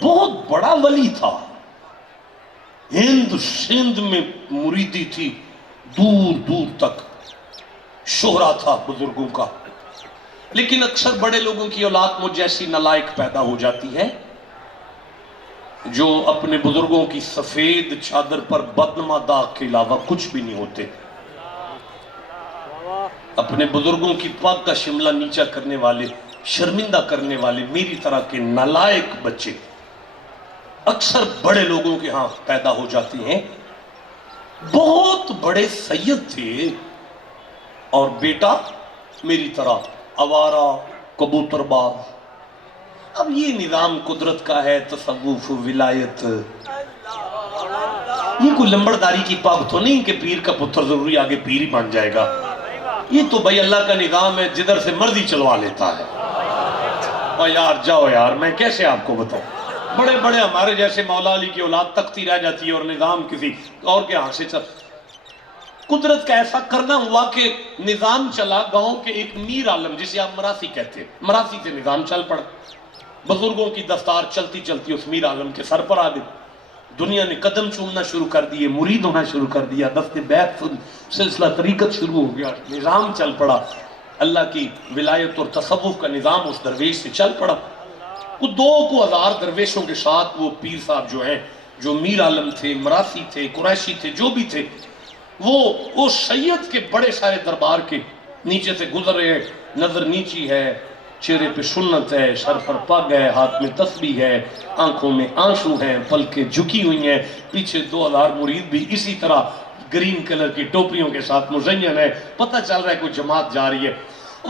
بہت بڑا ولی تھا. ہند سندھ میں مریدی تھی دور دور تک، شہرہ تھا بزرگوں کا. لیکن اکثر بڑے لوگوں کی اولاد مجھ جیسی نالائق پیدا ہو جاتی ہے جو اپنے بزرگوں کی سفید چادر پر بدنما داغ کے علاوہ کچھ بھی نہیں ہوتے. اپنے بزرگوں کی پاک کا شملہ نیچا کرنے والے، شرمندہ کرنے والے میری طرح کے نالائق بچے اکثر بڑے لوگوں کے ہاں پیدا ہو جاتے ہیں. بہت بڑے سید تھے اور بیٹا میری طرح آوارہ کبوتر باز. اب یہ نظام قدرت کا ہے، تصوف ولایت، یہ کوئی لمبرداری کی پاک تو نہیں کہ پیر کا پتر ضروری آگے پیر ہی بن جائے گا. یہ تو بھائی اللہ کا نظام ہے، جدھر سے مرضی چلوا لیتا ہے. اور یار جاؤ یار، میں کیسے آپ کو بتاؤں، بڑے بڑے ہمارے جیسے مولا علی کی اولاد تختی رہ جاتی ہے اور نظام کسی اور کے ہاں سے چل. قدرت کا ایسا کرنا ہوا کہ نظام چلا. گاؤں کے ایک میر عالم جسے آپ مراسی کہتے ہیں، مراسی سے نظام چل پڑا. بزرگوں کی دستار چلتی چلتی اس میر عالم کے سر پر آ گئی. دنیا نے قدم چومنا شروع کر دیے، مرید ہونا شروع کر دیا، دست بیعت سلسلہ طریقت شروع ہو گیا، نظام چل پڑا. اللہ کی ولایت اور تصوف کا نظام اس درویش سے چل پڑا. وہ 2000 درویشوں کے ساتھ وہ پیر صاحب جو ہیں، جو میر عالم تھے، مراسی تھے، قریشی تھے، جو بھی تھے، وہ سید کے بڑے سارے دربار کے نیچے سے گزر رہے ہیں. نظر نیچی ہے، چہرے پہ سنت ہے، سر پر پگ ہے، ہاتھ میں تسبیح ہے، آنکھوں میں آنسو ہیں، پلکیں جھکی ہوئی ہیں. پیچھے 2000 مرید بھی اسی طرح گرین کلر کی ٹوپیوں کے ساتھ مزین ہے. پتہ چل رہا ہے کوئی جماعت جا رہی ہے.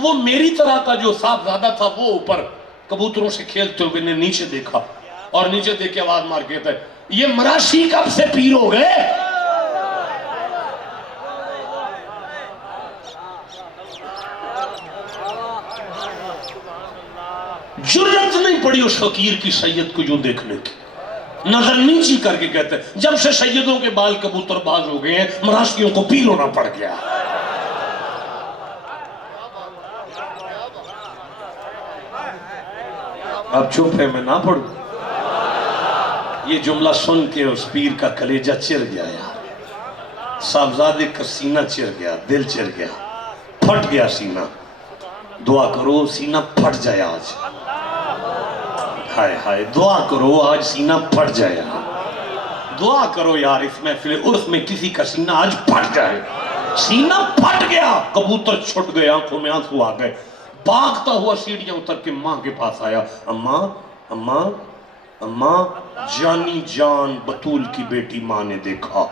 وہ میری طرح کا جو صاحبزادہ تھا وہ اوپر کبوتروں سے کھیلتے ہوئے نے نیچے دیکھا اور نیچے دیکھ کے آواز مار کے کہتا ہے، یہ مراسی کب سے پیر ہو گئے؟ جرت نہیں پڑی اس فقیر کی سید کو جو دیکھنے کی. نظر نیچی کر کے کہتے ہیں، جب سے سیدوں کے بال کبوتر باز ہو گئے ہیں مراسیوں کو پیر ہونا پڑ گیا. اب چپ ہے، میں نہ پڑھوں. یہ جملہ سن کے اس پیر کا کلیجہ چر گیا یار. صاحبزادے کا سینہ چر گیا، دل چر گیا، پھٹ گیا سینہ. دعا کرو سینہ پھٹ جائے آج. ہائے ہائے، دعا کرو آج سینہ پھٹ جائے. دعا کرو یار اس محفل عرس میں کسی کا سینہ آج پھٹ جائے. سینہ پھٹ گیا، کبوتر چھٹ گئے، آنکھوں میں آنسو آ گئے. بھاگتا ہوا سیڑھیاں اتر کے ماں کے پاس آیا. اماں اماں اماں، جانی جان بطول کی بیٹی ماں نے دیکھا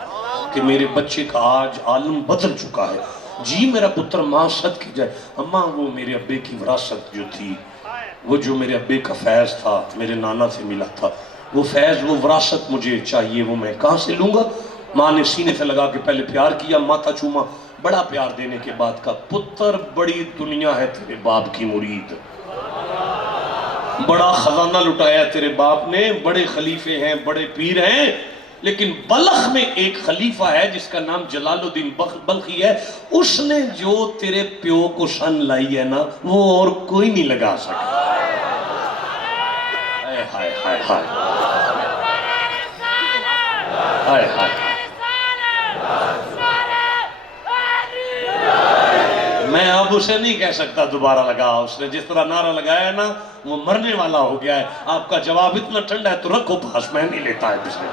کہ میرے بچے کا آج عالم بدل چکا ہے. جی میرا پتر. ماں صدقے جائے. اماں وہ میرے ابے کی وراثت جو تھی وہ جو میرے ابے کا فیض تھا، میرے نانا سے ملا تھا، وہ فیض، وہ وراثت مجھے چاہیے، وہ میں کہاں سے لوں گا؟ ماں نے سینے سے لگا کے پہلے پیار کیا، ماتھا چوما، بڑا پیار دینے کے بعد کا پتر بڑی دنیا ہے تیرے باپ کی مرید، بڑا خزانہ لٹایا تیرے باپ نے، بڑے خلیفے ہیں، بڑے پیر ہیں، لیکن بلخ میں ایک خلیفہ ہے جس کا نام جلال الدین بلخی ہے، اس نے جو تیرے پیو کو شان لائی ہے نا وہ اور کوئی نہیں لگا سکا۔ ہائے ہائے ہائے ہائے ہائے، میں اب اسے نہیں کہہ سکتا دوبارہ لگا، اس نے جس طرح نعرہ لگایا نا وہ مرنے والا ہو گیا ہے۔ آپ کا جواب اتنا ٹھنڈا ہے تو رکھو پاس، میں نہیں لیتا ہے پچھلے۔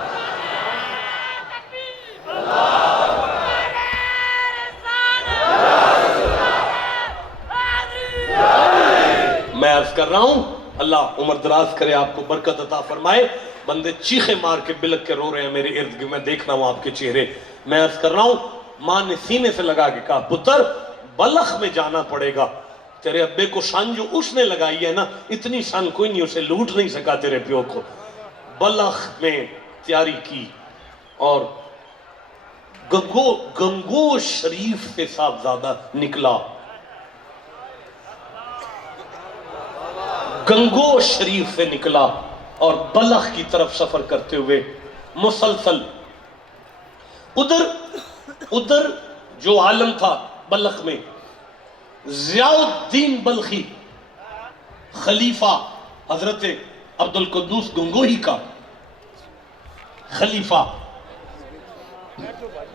میں عرض کر رہا ہوں اللہ عمر دراز کرے، آپ کو برکت عطا فرمائے۔ بندے چیخے مار کے بلک کے رو رہے ہیں میرے ارد گرد، میں دیکھ رہا ہوں آپ کے چہرے۔ میں عرض کر رہا ہوں ماں نے سینے سے لگا کے کہا پتر بلخ میں جانا پڑے گا، تیرے ابے کو شان جو اس نے لگائی ہے نا اتنی شان کوئی نہیں اسے لوٹ نہیں سکا تیرے پیو کو۔ بلخ میں تیاری کی اور گنگو شریف سے صاحبزادہ نکلا، گنگو شریف سے نکلا اور بلخ کی طرف سفر کرتے ہوئے مسلسل ادھر جو عالم تھا بلخ میں، ضیاء الدین بلخی خلیفہ حضرت عبد القدوس گنگوہی کا خلیفہ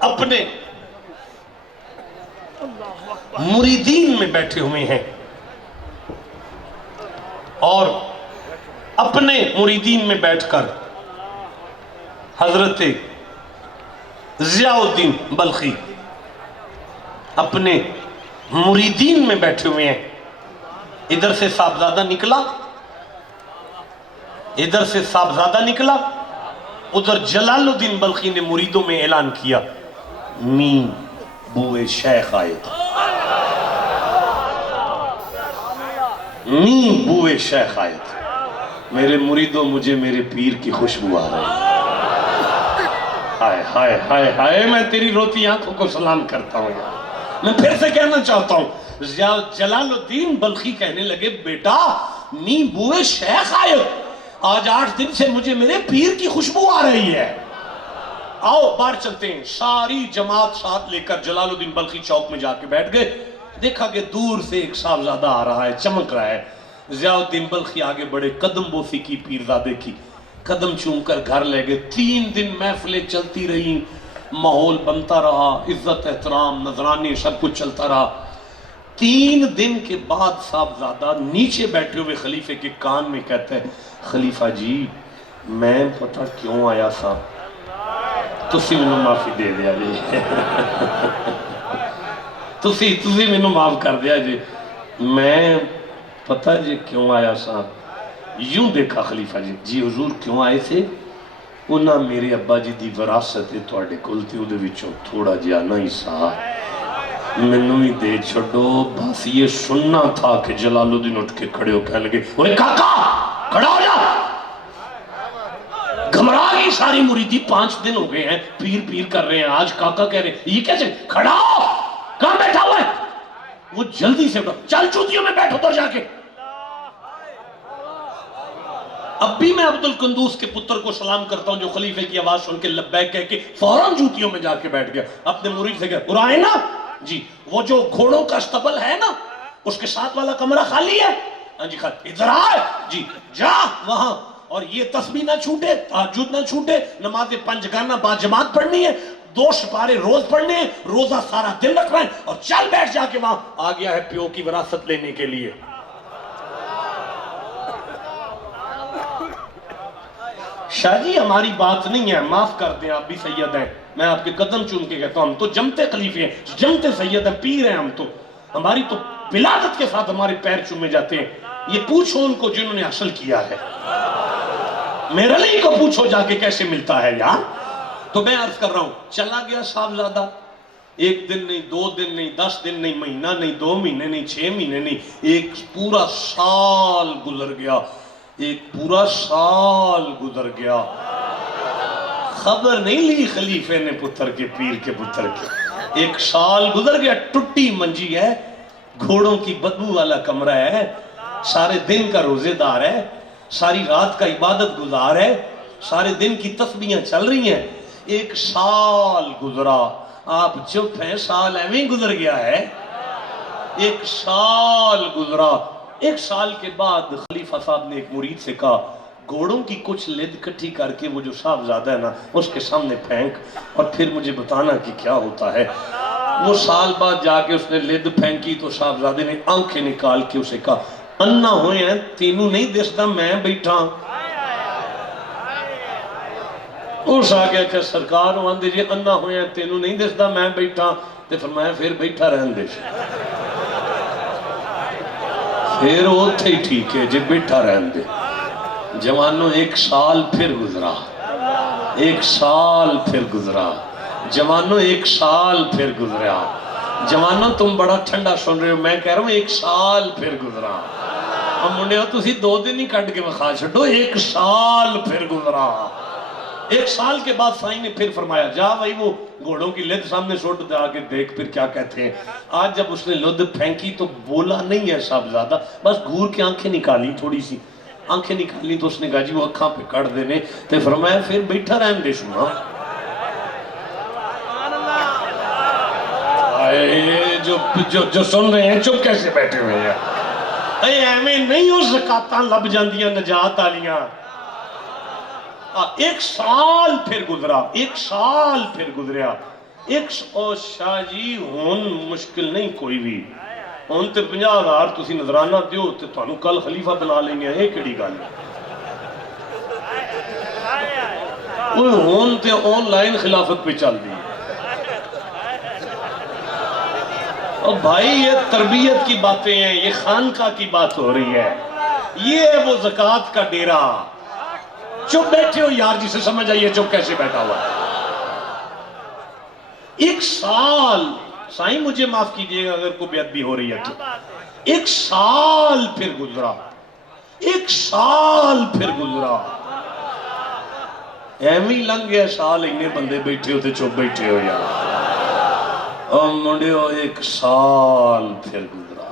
اپنے مریدین میں بیٹھے ہوئے ہیں اور اپنے مریدین میں بیٹھ کر حضرت ضیاء الدین بلخی اپنے مریدین میں بیٹھے ہوئے ہیں۔ ادھر سے صاحبزادہ نکلا، ادھر جلال الدین بلخی نے مریدوں میں اعلان کیا می بوئے شیخ آئے، می بوئے شیخ آئے، میرے مریدوں مجھے میرے پیر کی خوشبو آ رہی ہے۔ ہائے ہائے ہائے ہائے، میں تیری روتی آنکھوں کو سلام کرتا ہوں۔ میں پھر سے کہنا چاہتا ہوں، جلال الدین بلخی کہنے لگے بیٹا می بوئے شیخ آئے، آج 8 دن سے مجھے میرے پیر کی خوشبو آ رہی ہے، آؤ باہر چلتے ہیں۔ ساری جماعت ساتھ لے کر جلال الدین بلخی چوک میں جا کے بیٹھ گئے۔ دیکھا کہ دور سے ایک صاحبزادہ آ رہا ہے، چمک رہا ہے۔ ضیاء الدین بلخی آگے بڑے، قدم بوسی کی پیرزادے کی، قدم چوم کر گھر لے گئے۔ 3 دن محفلیں چلتی رہی، ماحول بنتا رہا، عزت احترام نذرانے سب کچھ چلتا رہا۔ 3 دن کے بعد صاحبزادہ نیچے بیٹھے ہوئے خلیفے کے کان میں کہتا ہے خلیفہ جی میں پتہ کیوں آیا تھا، تسی مینوں معافی دے دیا جی، تسی مینوں معاف کر دیا جی، میں پتہ جی کیوں آیا تھا۔ یوں دیکھا خلیفہ جی حضور کیوں آئے تھے؟ انہاں میرے ابا جی دی وراثت تواڈے کول تے اودے وچوں تھوڑا جہا نا حصہ مینوں ہی دے چھڈو، بس یہ سننا تھا کہ جلال الدین اٹھ کے کھڑے ہو کہنے لگے اوے کاکا کھڑا ہو جا، گھبرا گئی ساری مریدی، 5 دن ہو گئے ہیں پیر پیر کر رہے ہیں، آج کاکا کہہ رہے ہیں، یہ کیسے؟ کھڑا ہو، کہاں بیٹھا ہوا ہے؟ وہ جلدی سے اٹھا، چل چوتیوں میں بیٹھ ادھر جا کے۔ اب بھی میں عبد القدوس کے پتر کو سلام کرتا ہوں جو خلیفے کی آواز سن کے لبیک کہہ کے فوراً جوتیوں میں جا کے بیٹھ گیا۔ اپنے مرید سے کہا ارائے نا جی وہ جو گھوڑوں کا استبل ہے نا اس کے ساتھ والا کمرہ خالی ہے؟ ہاں جی خالی۔ ادھر آئے جی، جا وہاں، اور یہ تسبیح نہ چھوٹے، تہجد نہ چھوٹے، نماز 5 گانا با جماعت پڑھنی ہے، 2 سپارے روز پڑھنے ہیں، روزہ سارا دن رکھنا ہے، اور چل بیٹھ جا کے وہاں، آ گیا ہے پیو کی وراثت لینے کے لیے۔ شاہ جی ہماری بات نہیں ہے، معاف کر دیں، آپ بھی سید ہیں، میں آپ کے قدم چوم کے کہتا ہوں ہم تو جمتے خلیفے ہیں، جمتے سید ہیں، پیر ہیں، ہم تو ہماری تو ولادت کے ساتھ ہمارے پیر چومے جاتے ہیں۔ یہ پوچھو ان کو جنہوں نے حاصل کیا ہے، میرے علی کو پوچھو جا کے کیسے ملتا ہے یار۔ تو میں عرض کر رہا ہوں چلا گیا صاحبزادہ، ایک دن نہیں، 2 دن نہیں، 10 دن نہیں، مہینہ نہیں، 2 مہینے نہیں، 6 مہینے نہیں، ایک پورا سال گزر گیا، ایک پورا سال گزر گیا، خبر نہیں لی خلیفے نے پتر کے، پیر کے پتر کے، ایک سال گزر گیا، ٹٹی منجی ہے، گھوڑوں کی بدبو والا کمرہ ہے، سارے دن کا روزے دار ہے، ساری رات کا عبادت گزار ہے، سارے دن کی تسبیحاں چل رہی ہیں، ایک سال گزرا، آپ چپ ہیں، سال ایویں گزر گیا ہے، ایک سال گزرا، ایک سال کے بعد خلیفہ صاحب نے ایک مرید سے کہا گھوڑوں کی کچھ لد کٹھی کر کے وہ جو صاحبزادہ ہے نا اس کے سامنے پھینک اور پھر مجھے بتانا کہ کیا ہوتا ہے۔ وہ سال بعد جا کے اس نے لد پھینکی تو صاحبزادے نے آنکھیں نکال کے اسے کہا انا ہوئے ہیں تینوں نہیں دستا میں بیٹھا، اس آگے کہ سرکار آندے جی انا ہوئے ہیں تینوں نہیں دستا میں بیٹھا، تے فرمایا پھر بیٹھا رہن دے، پھر اوتھے ہی ٹھیک ہے جی بیٹھا رہن دے۔ جوانوں ایک سال پھر گزرا، ایک سال پھر گزرا، جوانوں ایک سال پھر گزرا، جوانوں تم بڑا ٹھنڈا سن رہے ہو، میں کہہ رہا ہوں ایک سال پھر گزرا، اب منڈے ہو تسی 2 دن ہی کٹ کے بخا چھڑو، ایک سال پھر گزرا۔ ایک سال کے بعد سائیں نے پھر فرمایا جا بھائی وہ گھوڑوں کی لد سامنے سوٹ دے آگے دیکھ پھر کیا کہتے ہیں۔ آج جب اس نے لد پھینکی تو بولا نہیں ہے صاحبزادہ، بس گھور کے آنکھیں نکالی، تھوڑی سی آنکھیں نکالی تو اس نے کہا جی وہ اکھاں پہ کڑ دینے، تے فرمایا پھر بیٹھا رہن دے سنا۔ جو سن رہے ہیں چپ کیسے بیٹھے ہوئے ہیں؟ اے ایمیں نہیں ہو زکاتاں لب جاندیاں نجات آلیاں۔ ایک سال پھر گزرا، ایک سال پھر گزریا، او شاہ جی ہون مشکل نہیں کوئی بھی، ہون تے 50,000 تسی نظرانہ دیو تے تانوں کل خلیفہ بنا لیں گے، ایک کڑی گل ہون تے آن لائن خلافت پہ چل دی۔ اور بھائی یہ تربیت کی باتیں ہیں، یہ خانقاہ کی بات ہو رہی ہے، یہ وہ زکوٰۃ کا ڈیرہ۔ چپ بیٹھے ہو یار، جسے سمجھ آئیے چپ کیسے بیٹھا ہوا ہے۔ ایک سال، سائیں مجھے معاف کیجئے گا اگر کوئی بے ادبی ہو رہی ہے تو، ایک سال پھر گزرا، ایک سال پھر گزرا، ایمی لنگ گیا سال، انہیں بندے بیٹھے ہوتے چپ بیٹھے ہو یار، اور منڈے ہو ایک سال پھر گزرا۔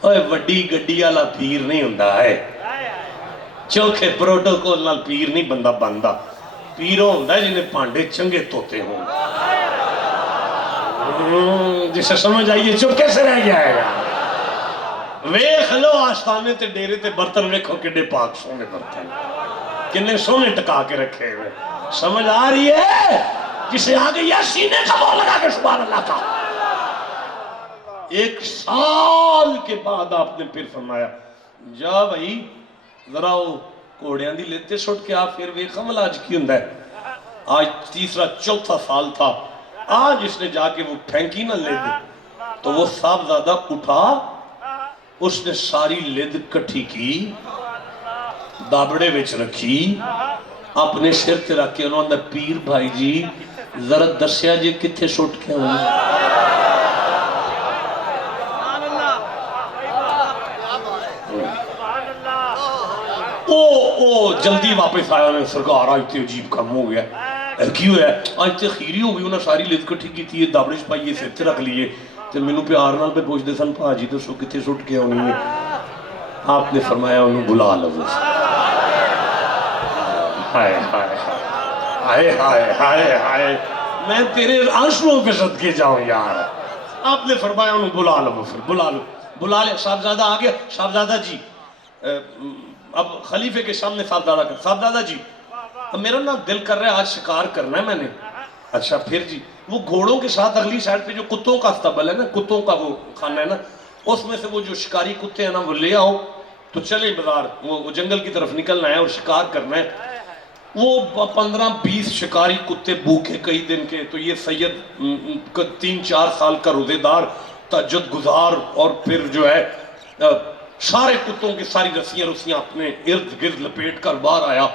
اوہ وڈی گڈی والا پیر نہیں ہوندا ہے، چوکھے پروٹوکول نال پیر نہیں بندہ بندہ، پیروں ہوندا ہے جنہیں پانڈے چنگے توتے ہوں، جسے سمجھ آئیے چپ کیسے رہ گیا ہے یار۔ ویکھ لو آستانے تے ڈیرے تے برتن ویکھو کڈے پاک سونے برتن، کنے سونے ٹکا کے رکھے ہوئے، سمجھ آ رہی ہے؟ جسے آگے یا سینے کا بول لگا کے سبحان اللہ کا۔ ایک سال کے بعد آپ نے پھر فرمایا جا بھائی ذرا وہ گھوڑیاں دی لیتے سٹ کے آپ پھر ویکھ عمل آج کی ہوندا ہے۔ آج تیسرا چوتھا سال تھا، آج اس نے جا کے وہ پھینکی نہ لد تو وہ صاحبزادہ اٹھا، اس نے ساری لد کٹھی کی، دابڑے وچ رکھی، اپنے سر تے رکھ کے انہوں نے پیر بھائی جی ذرا دسیا جی کتھے سٹ کے ہوئے۔ او جلدی واپس آیا نے سرکار آج تے عجیب کم ہو گیا، کیوں ہے آج تے خیری ہو گئی، انہوں نے ساری لد کٹھی کی تھی، دابڑے پائیے سر تے رکھ لیے، تے میں پیار نال پہ پوچھ دے سن پا جی دسو کتھے سٹ کے ہونی ہے۔ آپ نے فرمایا انہوں بلا لو، ہائے ہائے ہائے ہائے ہائے ہائے میں تیرے آنسوؤں پہ صدقے جاؤں یار۔ آپ نے فرمایا انہوں بلا لو، پھر بلا لو، بلا لے، صاحبزادہ آ گیا، صاحبزادہ جی اب خلیفے کے سامنے صاحبزادہ کر، صاحبزادہ جی میرا نا دل کر رہا ہے آج شکار کرنا ہے میں نے۔ اچھا پھر جی وہ گھوڑوں کے ساتھ اگلی سائڈ پہ جو کتوں کا استبل ہے نا، کتوں کا وہ کھانا ہے نا، اس میں سے وہ جو شکاری کتے ہیں نا وہ لے آؤ تو چلے بازار، وہ جنگل کی طرف نکلنا ہے اور شکار کرنا ہے۔ وہ 15-20 شکاری کتے بھوکے کئی دن کے، تو یہ سید 3-4 سال کا روزے دار تہجد گزار، اور پھر جو ہے سارے کتوں کی ساری رسیاں اپنے ارد گرد لپیٹ کر باہر آیا،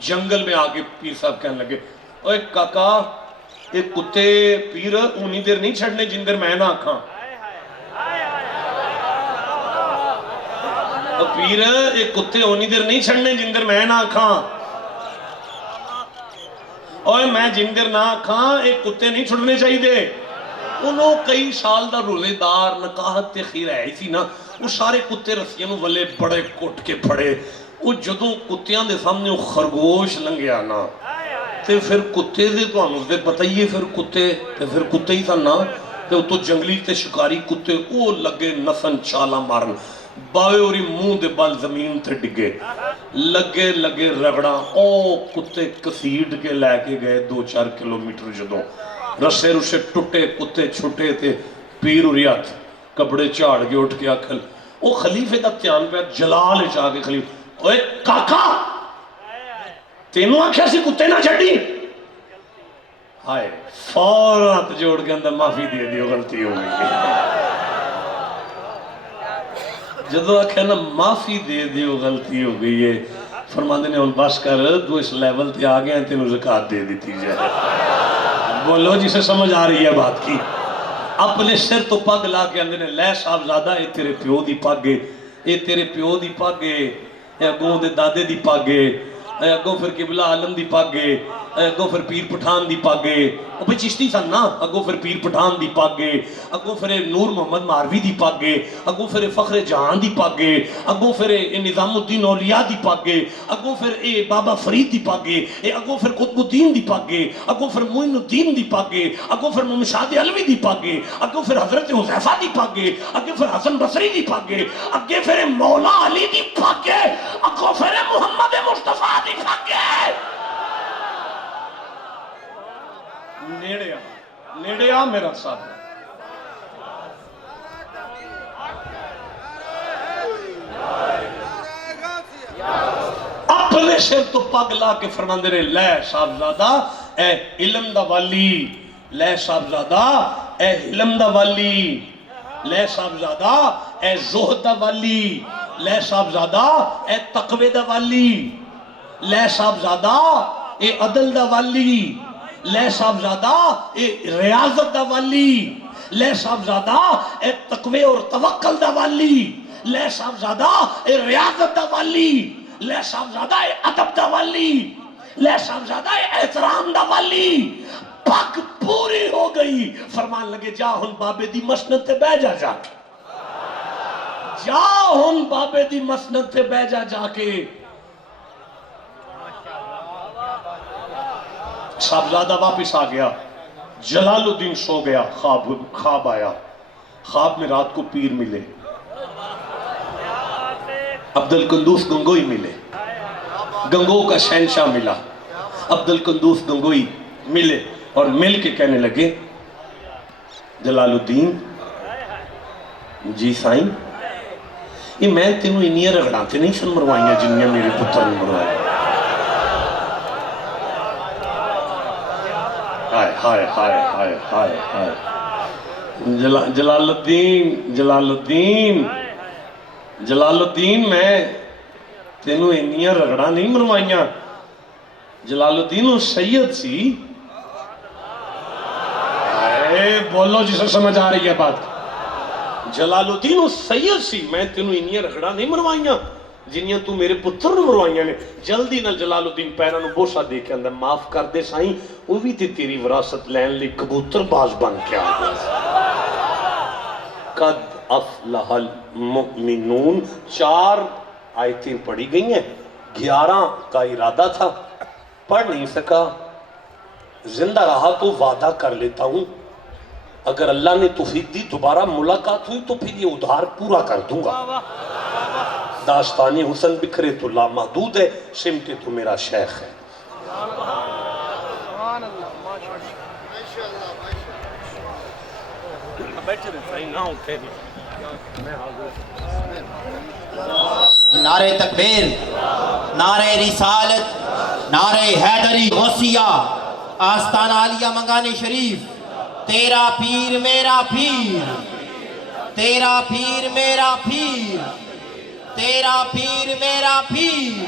جنگل میں آگے پیر صاحب کہنے لگے اوے کاکا یہ کتے پیر اونی دیر نہیں چھڑنے جن دیر میں نہ آکھاں. پیر یہ کتے اونی دیر نہیں چھڑنے جن دیر میں نہ آکھاں. اور میں جن دیر نہ آکھاں یہ کتے نہیں چھڑنے چاہیے دے. انہوں کئی سال دا روزے دار نکاحت تے خیر ہے اسی نا وہ سارے کتے رسیاں نو ولے بڑے کٹ کے پھڑے. وہ جدوں کتیاں دے سامنے وہ خرگوش لنگیا نا تے پھر کتے دے تو ہم اس دے بتائیے پھر کتے تے پھر کتے ہی سن نا تے تو جنگلی تے شکاری کتے وہ لگے نسن چالا مارن باوے اوری منہ دے بال زمین تے ڈگے لگے رگڑا. او کتے کسیڈ کے لے کے گئے 2-4 کلومیٹر جدوں رسے رسے ٹوٹے کتے چھوٹے تے پیر اوری ہاتھ کپڑے چاڑ کے اٹھ کے آکھل او خلیفے دا تیان پہ جلال چاہ کے خلیفہ اوے کاکا تینوں آکھیا سی کتے نہ چھڑی ہائے فوراں ہاتھ جوڑ کے اندر معافی دے دیو غلطی ہو گئی. جدو آکھیا نا معافی دے دیو غلطی ہو گئی ہے فرماندے نے ان بس کر تو اس لیول تے آ گیا تینوں زکاة دے دیتی جائے. بولو جسے سمجھ آ رہی ہے بات کی. اپنے سر تو پگ لا کے اندر نے لے صاحب زیادہ اے تیرے پیو دی پگے اے تیرے پیو دی پگے اے اگوں دے دادے دی پگے اے اگوں پھر قبلہ عالم دی پگے اے اگوں پھر پیر پٹھان دی پگے او بھئی چشتی سن نا اگوں پھر پیر پٹھان دی پگے اگوں پھر نور محمد ماروی دی پگے اگوں پھر فخر جہان دی پگے اگوں پھر نظام الدین اولیاء دی پگے اگوں پھر اے بابا فرید دی پگے اے اگوں پھر قطب الدین دی پگے اگوں پھر معین الدین دی پگے اگوں پھر محمد شاہد علوی دی پگے اگوں پھر حضرت حذیفہ دی پگے اگوں پھر حسن بصری دی پگے اگے پھر مولا علی دی پگے اگوں پھر محمد مصطفیٰ دی پگے. نیڑے آ میرا صاحب. اپنے سر تو پگ لا کے فرماندے رہے لے صاحبزادہ اے علم دا والی لے صاحبزادہ اے علم دا والی لے صاحبزادہ اے زہد دا والی لے صاحبزادہ اے تقوی دا والی لے صاحبزادہ اے عدل دا والی لے صاحبزادہ اے ریاضت دا والی لے صاحبزادہ اے تقوی اور توکل دا والی لے صاحبزادہ اے ریاضت دا والی لے صاحبزادہ اے ادب دا والی لے صاحبزادہ اے احترام دا والی. پک پوری ہو گئی فرمان لگے جا ہن بابے دی مسند تے بہ جا کے جا ہن بابے دی مسند تے بہ جا کے. صاحبزادہ واپس آ گیا. جلال الدین سو گیا. خواب آیا. خواب میں رات کو پیر ملے. عبدالقدوس گنگوئی ملے. گنگو کا شہنشاہ ملا. عبدالقدوس گنگوئی ملے اور مل کے کہنے لگے جلال الدین جی سائیں یہ میں تینوں انیاں رگڑاتے نہیں سن مروائیاں جنیاں میرے پتر نے مروائیاں. ہائے ہائے ہائے ہائے ہائے. جلال الدین میں تینوں انیاں رگڑا نہیں مروائیاں. جلال الدین وہ سید سی. بولو جسے سمجھ آ رہی ہے بات. جلال الدین وہ سید سی میں تینوں انیاں رگڑا نہیں مروائیاں جنیاں تو میرے پتر نے مروائیاں نے. جلدی نہ جلال الدین پیرا نو بوسا دے کے اندر معاف کر دے سائیں وہ بھی تے تیری وراثت لین لی کبوتر باز بن کے آ گیا. قد افلح المؤمنون 4 آیتیں پڑھی گئی ہیں. 11 کا ارادہ تھا پڑھ نہیں سکا. زندہ رہا تو وعدہ کر لیتا ہوں اگر اللہ نے توفیق دی دوبارہ ملاقات ہوئی تو پھر یہ ادھار پورا کر دوں گا. داستانی حسن بکھرے تو لامحدود ہے سمٹے تو میرا شیخ ہے. نعرہ تکبیر، نعرہ رسالت، نعرہ حیدری غوثیہ، آستانہ عالیہ منگان شریف. تیرا پیر میرا پیر، تیرا پیر میرا پیر، تیرا پیر میرا پیر.